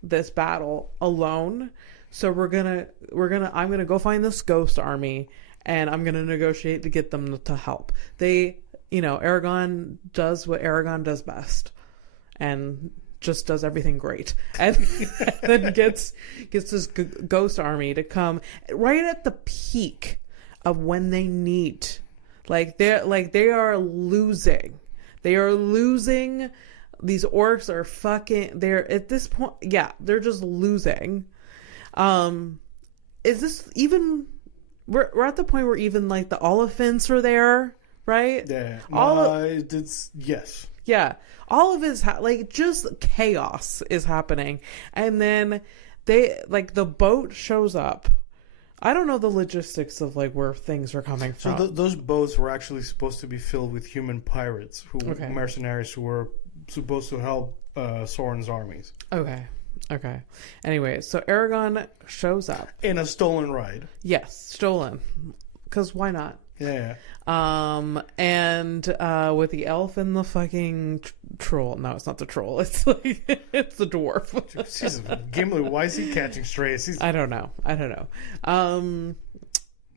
this battle alone, so I'm gonna go find this ghost army and I'm gonna negotiate to get them to help. Aragorn does what Aragorn does best and just does everything great, and then gets this ghost army to come right at the peak of when they need Like they are losing. They are losing. These orcs are fucking. They're at this point. Yeah, they're just losing. Is this even? We're at the point where even like the Oliphants are there, right? Yeah. It's yes. Yeah, all of it's like just chaos is happening, and then they like the boat shows up. I don't know the logistics of like where things are coming from. So those boats were actually supposed to be filled with human pirates, mercenaries who were supposed to help Sauron's armies. Okay. Anyway, so Aragorn shows up in a stolen ride. Yes, stolen. Because why not? Yeah. And with the elf and the fucking troll. No, it's not the troll. It's like it's the dwarf. Jesus, Gimli, why is he catching strays? I don't know.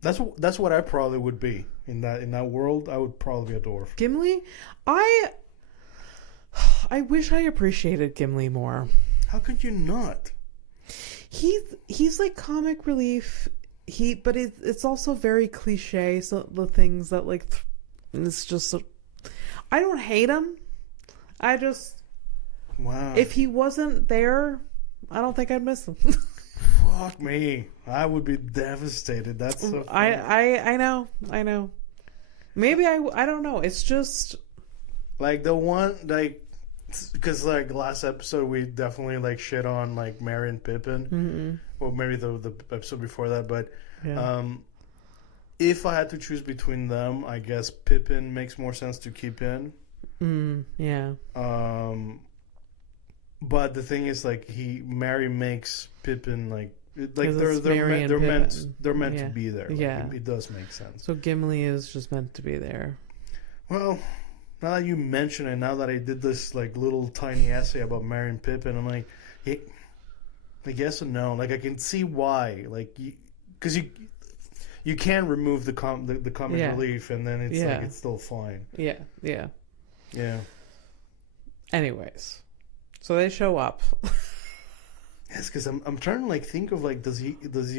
That's what I probably would be in that world. I would probably be a dwarf. Gimli, I wish I appreciated Gimli more. How could you not? He's like comic relief. But it's also very cliche. So the things that like, it's just, I don't hate him. I just, wow. If he wasn't there, I don't think I'd miss him. Fuck me, I would be devastated. That's so funny. I know. Maybe I don't know. It's just like the one like. Because like last episode we definitely like shit on like Merry and Pippin, or maybe the episode before that. But if I had to choose between them, I guess Pippin makes more sense to keep in. Yeah. But the thing is, like Merry makes Pippin like they're meant to be there. Like, yeah, it does make sense. So Gimli is just meant to be there. Well. Now that you mention it, now that I did this like little tiny essay about Merry and Pippin, I'm like yes and no. Like I can see why, like because you can remove the comic relief, and then it's like it's still fine. Yeah. Anyways, so they show up. Yes, because I'm trying to like think of like does he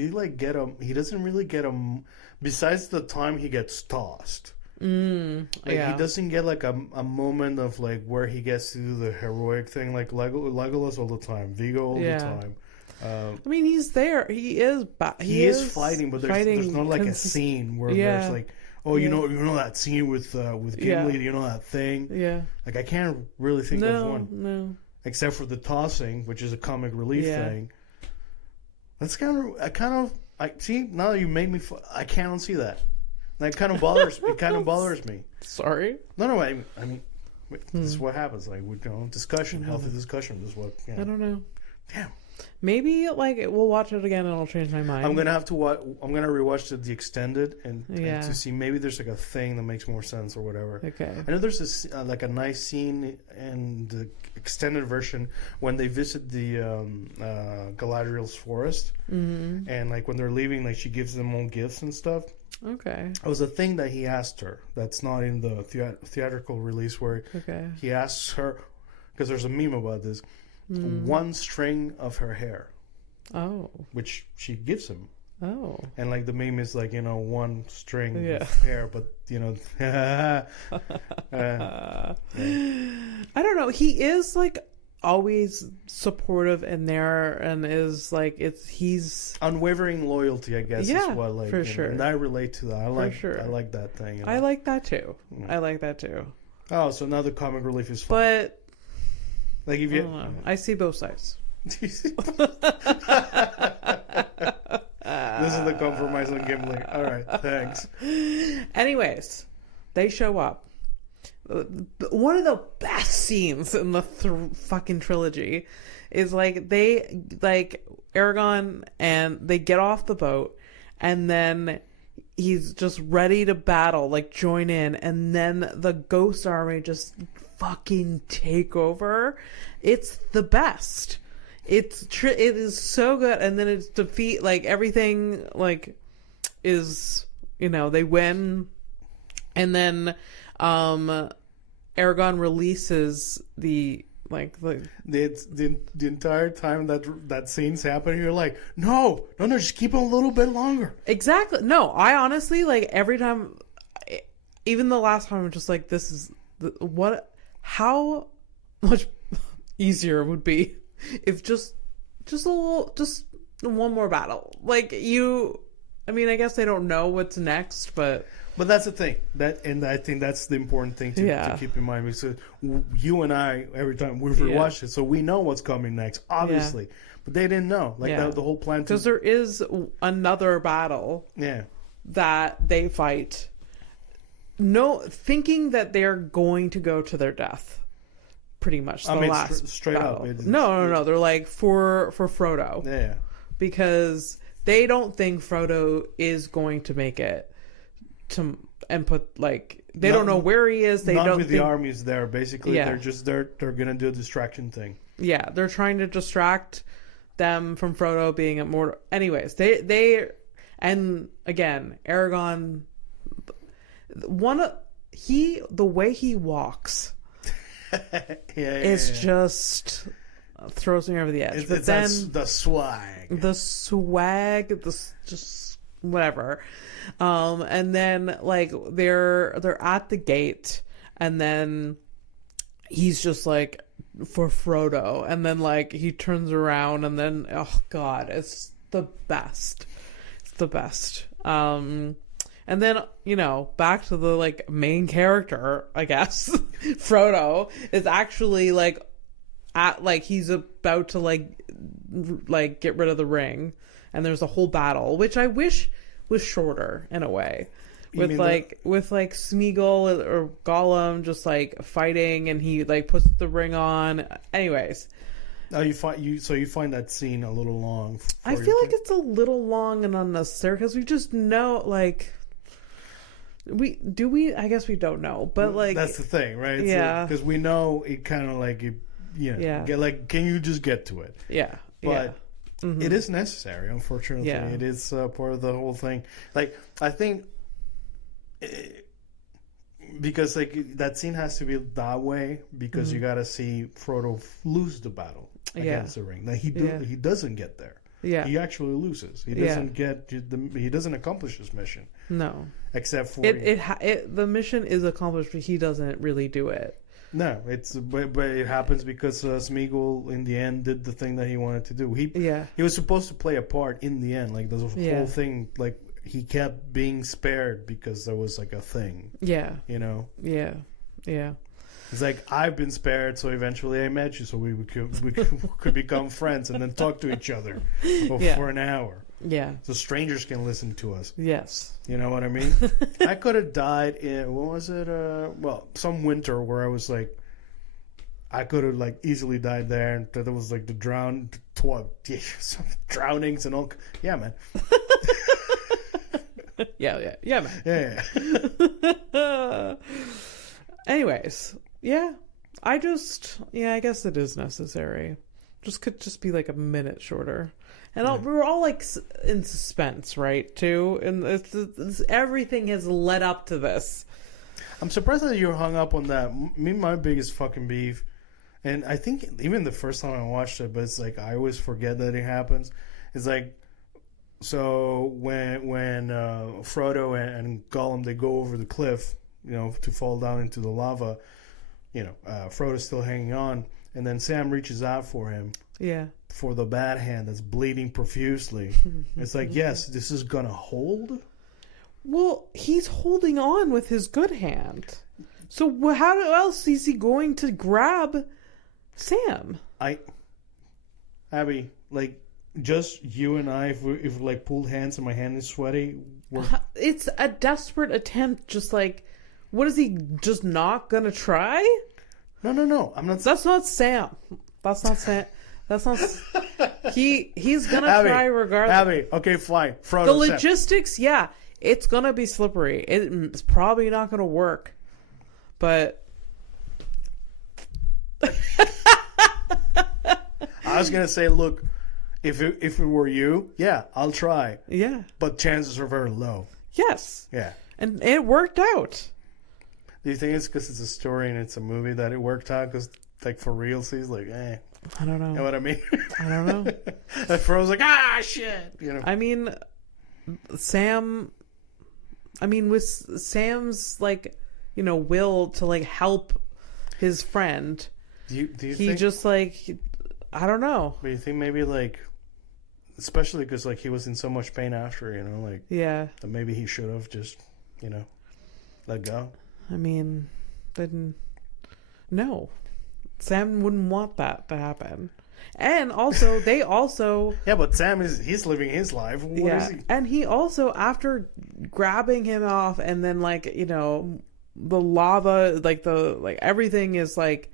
like get him? He doesn't really get him. Besides the time he gets tossed. He doesn't get like a moment of like where he gets to do the heroic thing like Legolas all the time, Viggo all the time. I mean, he's there. He is. He is fighting, but there's not like a scene where there's like, oh, you know that scene with Gimli, you know that thing. Yeah. Like I can't really think of one. No. Except for the tossing, which is a comic relief thing. That's I see now that you made me. I can't see that. That kind of bothers. It kind of bothers me. Sorry. No. I mean, this is what happens. Like discussion, healthy discussion. This is what. I don't know. Damn. Maybe like we'll watch it again and I'll change my mind. I'm gonna have to watch. I'm gonna rewatch the extended and to see maybe there's like a thing that makes more sense or whatever. Okay. I know there's like a nice scene in the extended version when they visit the Galadriel's forest, and like when they're leaving, like she gives them all gifts and stuff. Okay. It was a thing that he asked her. That's not in the theatrical release where he asks her because there's a meme about this. One string of her hair. Oh. Which she gives him. Oh. And like the meme is like, one string of hair, but I don't know. He is like always supportive in there and is like he's unwavering loyalty, I guess is what like for sure. And I relate to that. I like that thing. I like that too. I like that too. Oh, so now the comic relief is fun. But like if you I see both sides. This is the compromise on Gimli. All right, thanks. Anyways, they show up. One of the best scenes in the fucking trilogy is like Aragorn and they get off the boat and then he's just ready to battle, like join in, and then the ghost army just fucking take over. It's the best. It is so good, and then it's defeat like everything like is they win, and then Aragorn releases the entire time that scene's happening, you're like, no, just keep it a little bit longer. Exactly. No, I honestly like every time even the last time, I'm just like, this is how much easier it would be if just one more battle. Like I mean, I guess they don't know what's next, but that's the thing. And I think that's the important thing to keep in mind. Because you and I, every time we've rewatched it, so we know what's coming next, obviously. Yeah. But they didn't know. Like, the whole plan. Because there is another battle that they fight, thinking that they're going to go to their death. Pretty much the last straight battle. up. No. They're like, for Frodo. Yeah. Because they don't think Frodo is going to make it and put, like, they don't know where he is. They don't with the armies there. Basically, they're gonna do a distraction thing. Yeah, they're trying to distract them from Frodo being at Mordor. Anyways, and again, Aragorn, the way he walks, it's just throws me over the edge. But then the swag, just whatever. And then like they're at the gate, and then he's just like, for Frodo, and then like he turns around, and then oh god, it's the best. And then, back to the like main character, I guess. Frodo is actually like he's about to like get rid of the ring, and there's a whole battle, which I wish was shorter in a way. With Smeagol or Gollum just like fighting, and he like puts the ring on. Anyways, you find that scene a little long. I feel like it's a little long and unnecessary because we just know like I guess we don't know, but like that's the thing, right? Because we know it kind of like can you just get to it? Yeah, but. Mm-hmm. It is necessary, unfortunately. Yeah. It is part of the whole thing. Like, I think because like that scene has to be that way because you got to see Frodo lose the battle against the ring. Like he doesn't get there. Yeah, he actually loses. He doesn't he doesn't accomplish his mission. No, except for the mission is accomplished, but he doesn't really do it. No, but it happens because Smeagol in the end did the thing that he wanted to do. He was supposed to play a part in the end, like the whole thing. Like he kept being spared because there was like a thing. Yeah, Yeah. It's like, I've been spared, so eventually I met you, so we could become friends and then talk to each other for an hour. Yeah. So strangers can listen to us. Yes. You know what I mean? I could have died in, what was it? Some winter where I was like, I could have like easily died there. And there was like some drownings and all. Yeah, man. Yeah, man. Yeah. Anyways, I guess it is necessary. Could just be like a minute shorter. And we're all like in suspense, right? Too, and everything has led up to this. I'm surprised that you're hung up on that. My biggest fucking beef, and I think even the first time I watched it, but it's like I always forget that it happens. It's like, so when Frodo and Gollum, they go over the cliff, to fall down into the lava. Frodo's still hanging on, and then Sam reaches out for him. Yeah. For the bad hand that's bleeding profusely. It's like, yes, this is gonna hold. Well, he's holding on with his good hand. So how else is he going to grab Sam? Abby, like, just you and I, if like pulled hands and my hand is sweaty, it's a desperate attempt. Just like, what is he just not gonna try? No. I'm not. That's not Sam. That's not Sam. That's not. He's gonna try regardless. Abby, okay, fine. Frodo, the logistics, it's gonna be slippery. It's probably not gonna work, but I was gonna say, look, if it were you, I'll try. Yeah, but chances are very low. Yes. Yeah, and it worked out. Do you think it's because it's a story and it's a movie that it worked out? Because like for real, he's like, I don't know. You know what I mean? I don't know. And Frodo's like, shit. I mean, Sam I mean, with Sam's like, will to like help his friend, Do you he think, just like, I don't know. but you think maybe like, especially because like he was in so much pain after, like Yeah. that maybe he should have just, let go. I mean, no. Sam wouldn't want that to happen. And also, they also... Yeah, but Sam he's living his life. What is he? And he also, after grabbing him off and then like, the lava, like everything is like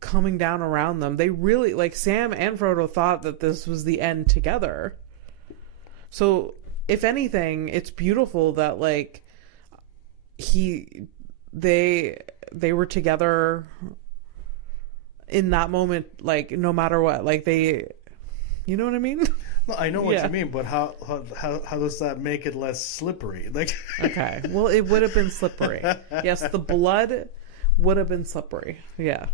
coming down around them. They really, like Sam and Frodo thought that this was the end together. So, if anything, it's beautiful that like they were together in that moment, like no matter what, like you know what I mean? No, I know what you mean, but how does that make it less slippery? Like, okay, well, it would have been slippery. Yes, the blood would have been slippery. Yeah.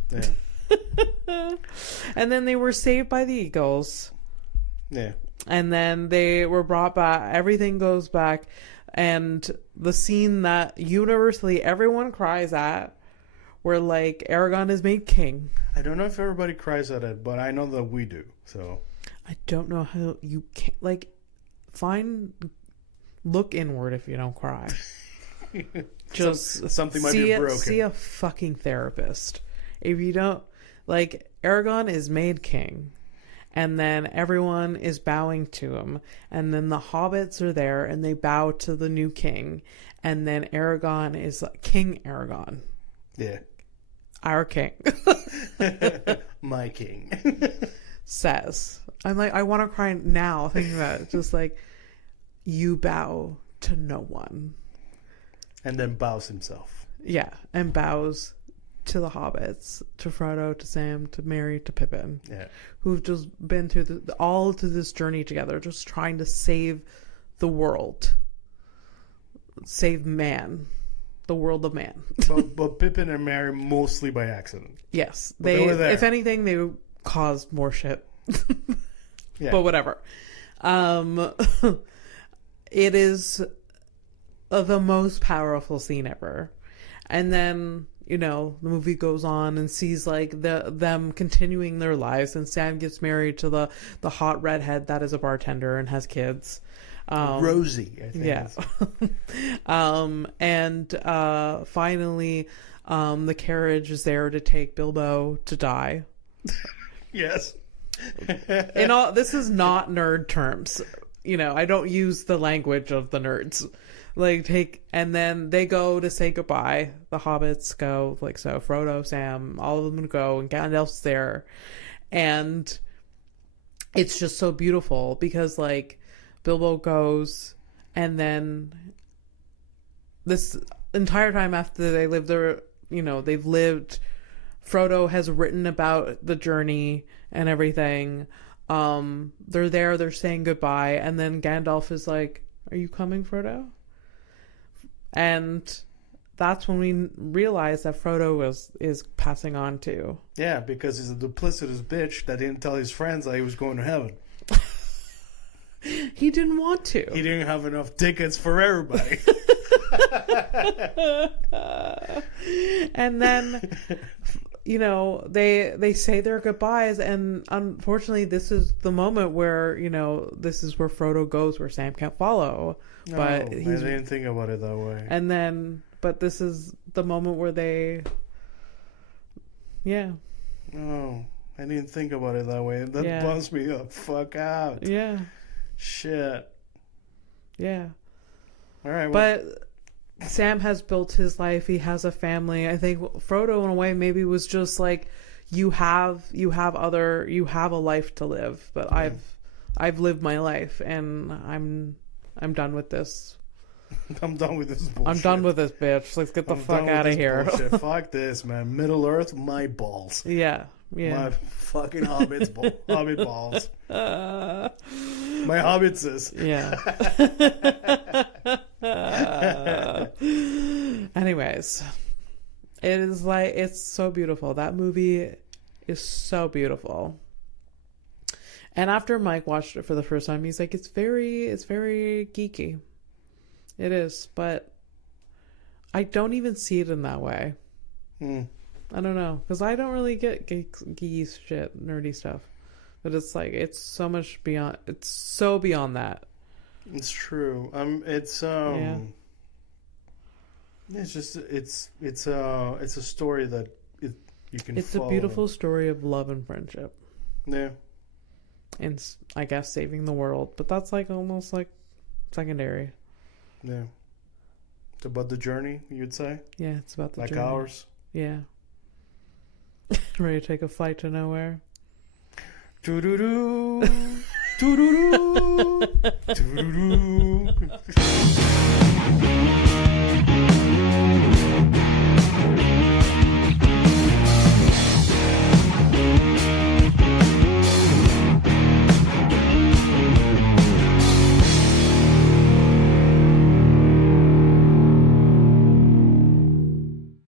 And then they were saved by the eagles. Yeah. And then they were brought back. Everything goes back, and the scene that universally everyone cries at, where like Aragorn is made king. I don't know if everybody cries at it, but I know that we do. So I don't know how you can like look inward if you don't cry. Just something might be broken. See a fucking therapist. If you don't, like, Aragorn is made king, and then everyone is bowing to him, and then the hobbits are there and they bow to the new king, and then Aragorn is King Aragorn. Yeah. Our king. My king. Says. I'm like, I want to cry now thinking about it. Just like, you bow to no one. And then bows himself. Yeah. And bows to the hobbits, to Frodo, to Sam, to Merry, to Pippin. Yeah. Who've just been through all to this journey together, just trying to save the world. Save man. The world of man. but Pippin and Merry mostly by accident. Yes. They were there. If anything, they caused more shit. Yeah. But whatever. It is the most powerful scene ever. And then, the movie goes on and sees like them continuing their lives, and Sam gets married to the hot redhead that is a bartender and has kids. Rosie, I think. Yeah. And finally, the carriage is there to take Bilbo to die. Yes. This is not nerd terms. I don't use the language of the nerds. And then they go to say goodbye. The hobbits go, so Frodo, Sam, all of them go, and Gandalf's there. And it's just so beautiful because, Bilbo goes, and then this entire time after they live there, they've lived, Frodo has written about the journey and everything. They're there, they're saying goodbye, and then Gandalf is like, "Are you coming, Frodo?" And that's when we realize that Frodo is passing on too. Yeah, because he's a duplicitous bitch that didn't tell his friends that he was going to heaven. He didn't want to. He didn't have enough tickets for everybody. And then, they say their goodbyes, and unfortunately, this is the moment where, this is where Frodo goes, where Sam can't follow. But I didn't think about it that way. And then, but this is the moment where they, yeah. Oh, I didn't think about it that way. That bums me the fuck out. Yeah. Shit. Yeah. All right. Well, but Sam has built his life. He has a family. I think Frodo, in a way, maybe was just like, you have a life to live, but yeah. I've lived my life, and I'm done with this. I'm done with this bullshit. I'm done with this, bitch. Let's get the fuck out of here. Fuck this, man. Middle Earth, my balls. Yeah. My fucking hobbit balls. My hobbitses. Yeah. Anyways, it's so beautiful. That movie is so beautiful. And after Mike watched it for the first time, he's like, it's very geeky. It is, but I don't even see it in that way. I don't know, because I don't really get geeky shit, nerdy stuff. But it's like, it's so much beyond, it's so beyond that. It's true. It's just, it's a story that you can It's follow. a beautiful story of love and friendship. Yeah. And I guess saving the world, but that's like almost like secondary. Yeah. It's about the journey, you'd say? Yeah, it's about the like journey. ours. Yeah. Ready to take a flight to nowhere? Doo-doo-doo. Doo-doo-doo. Doo-doo-doo.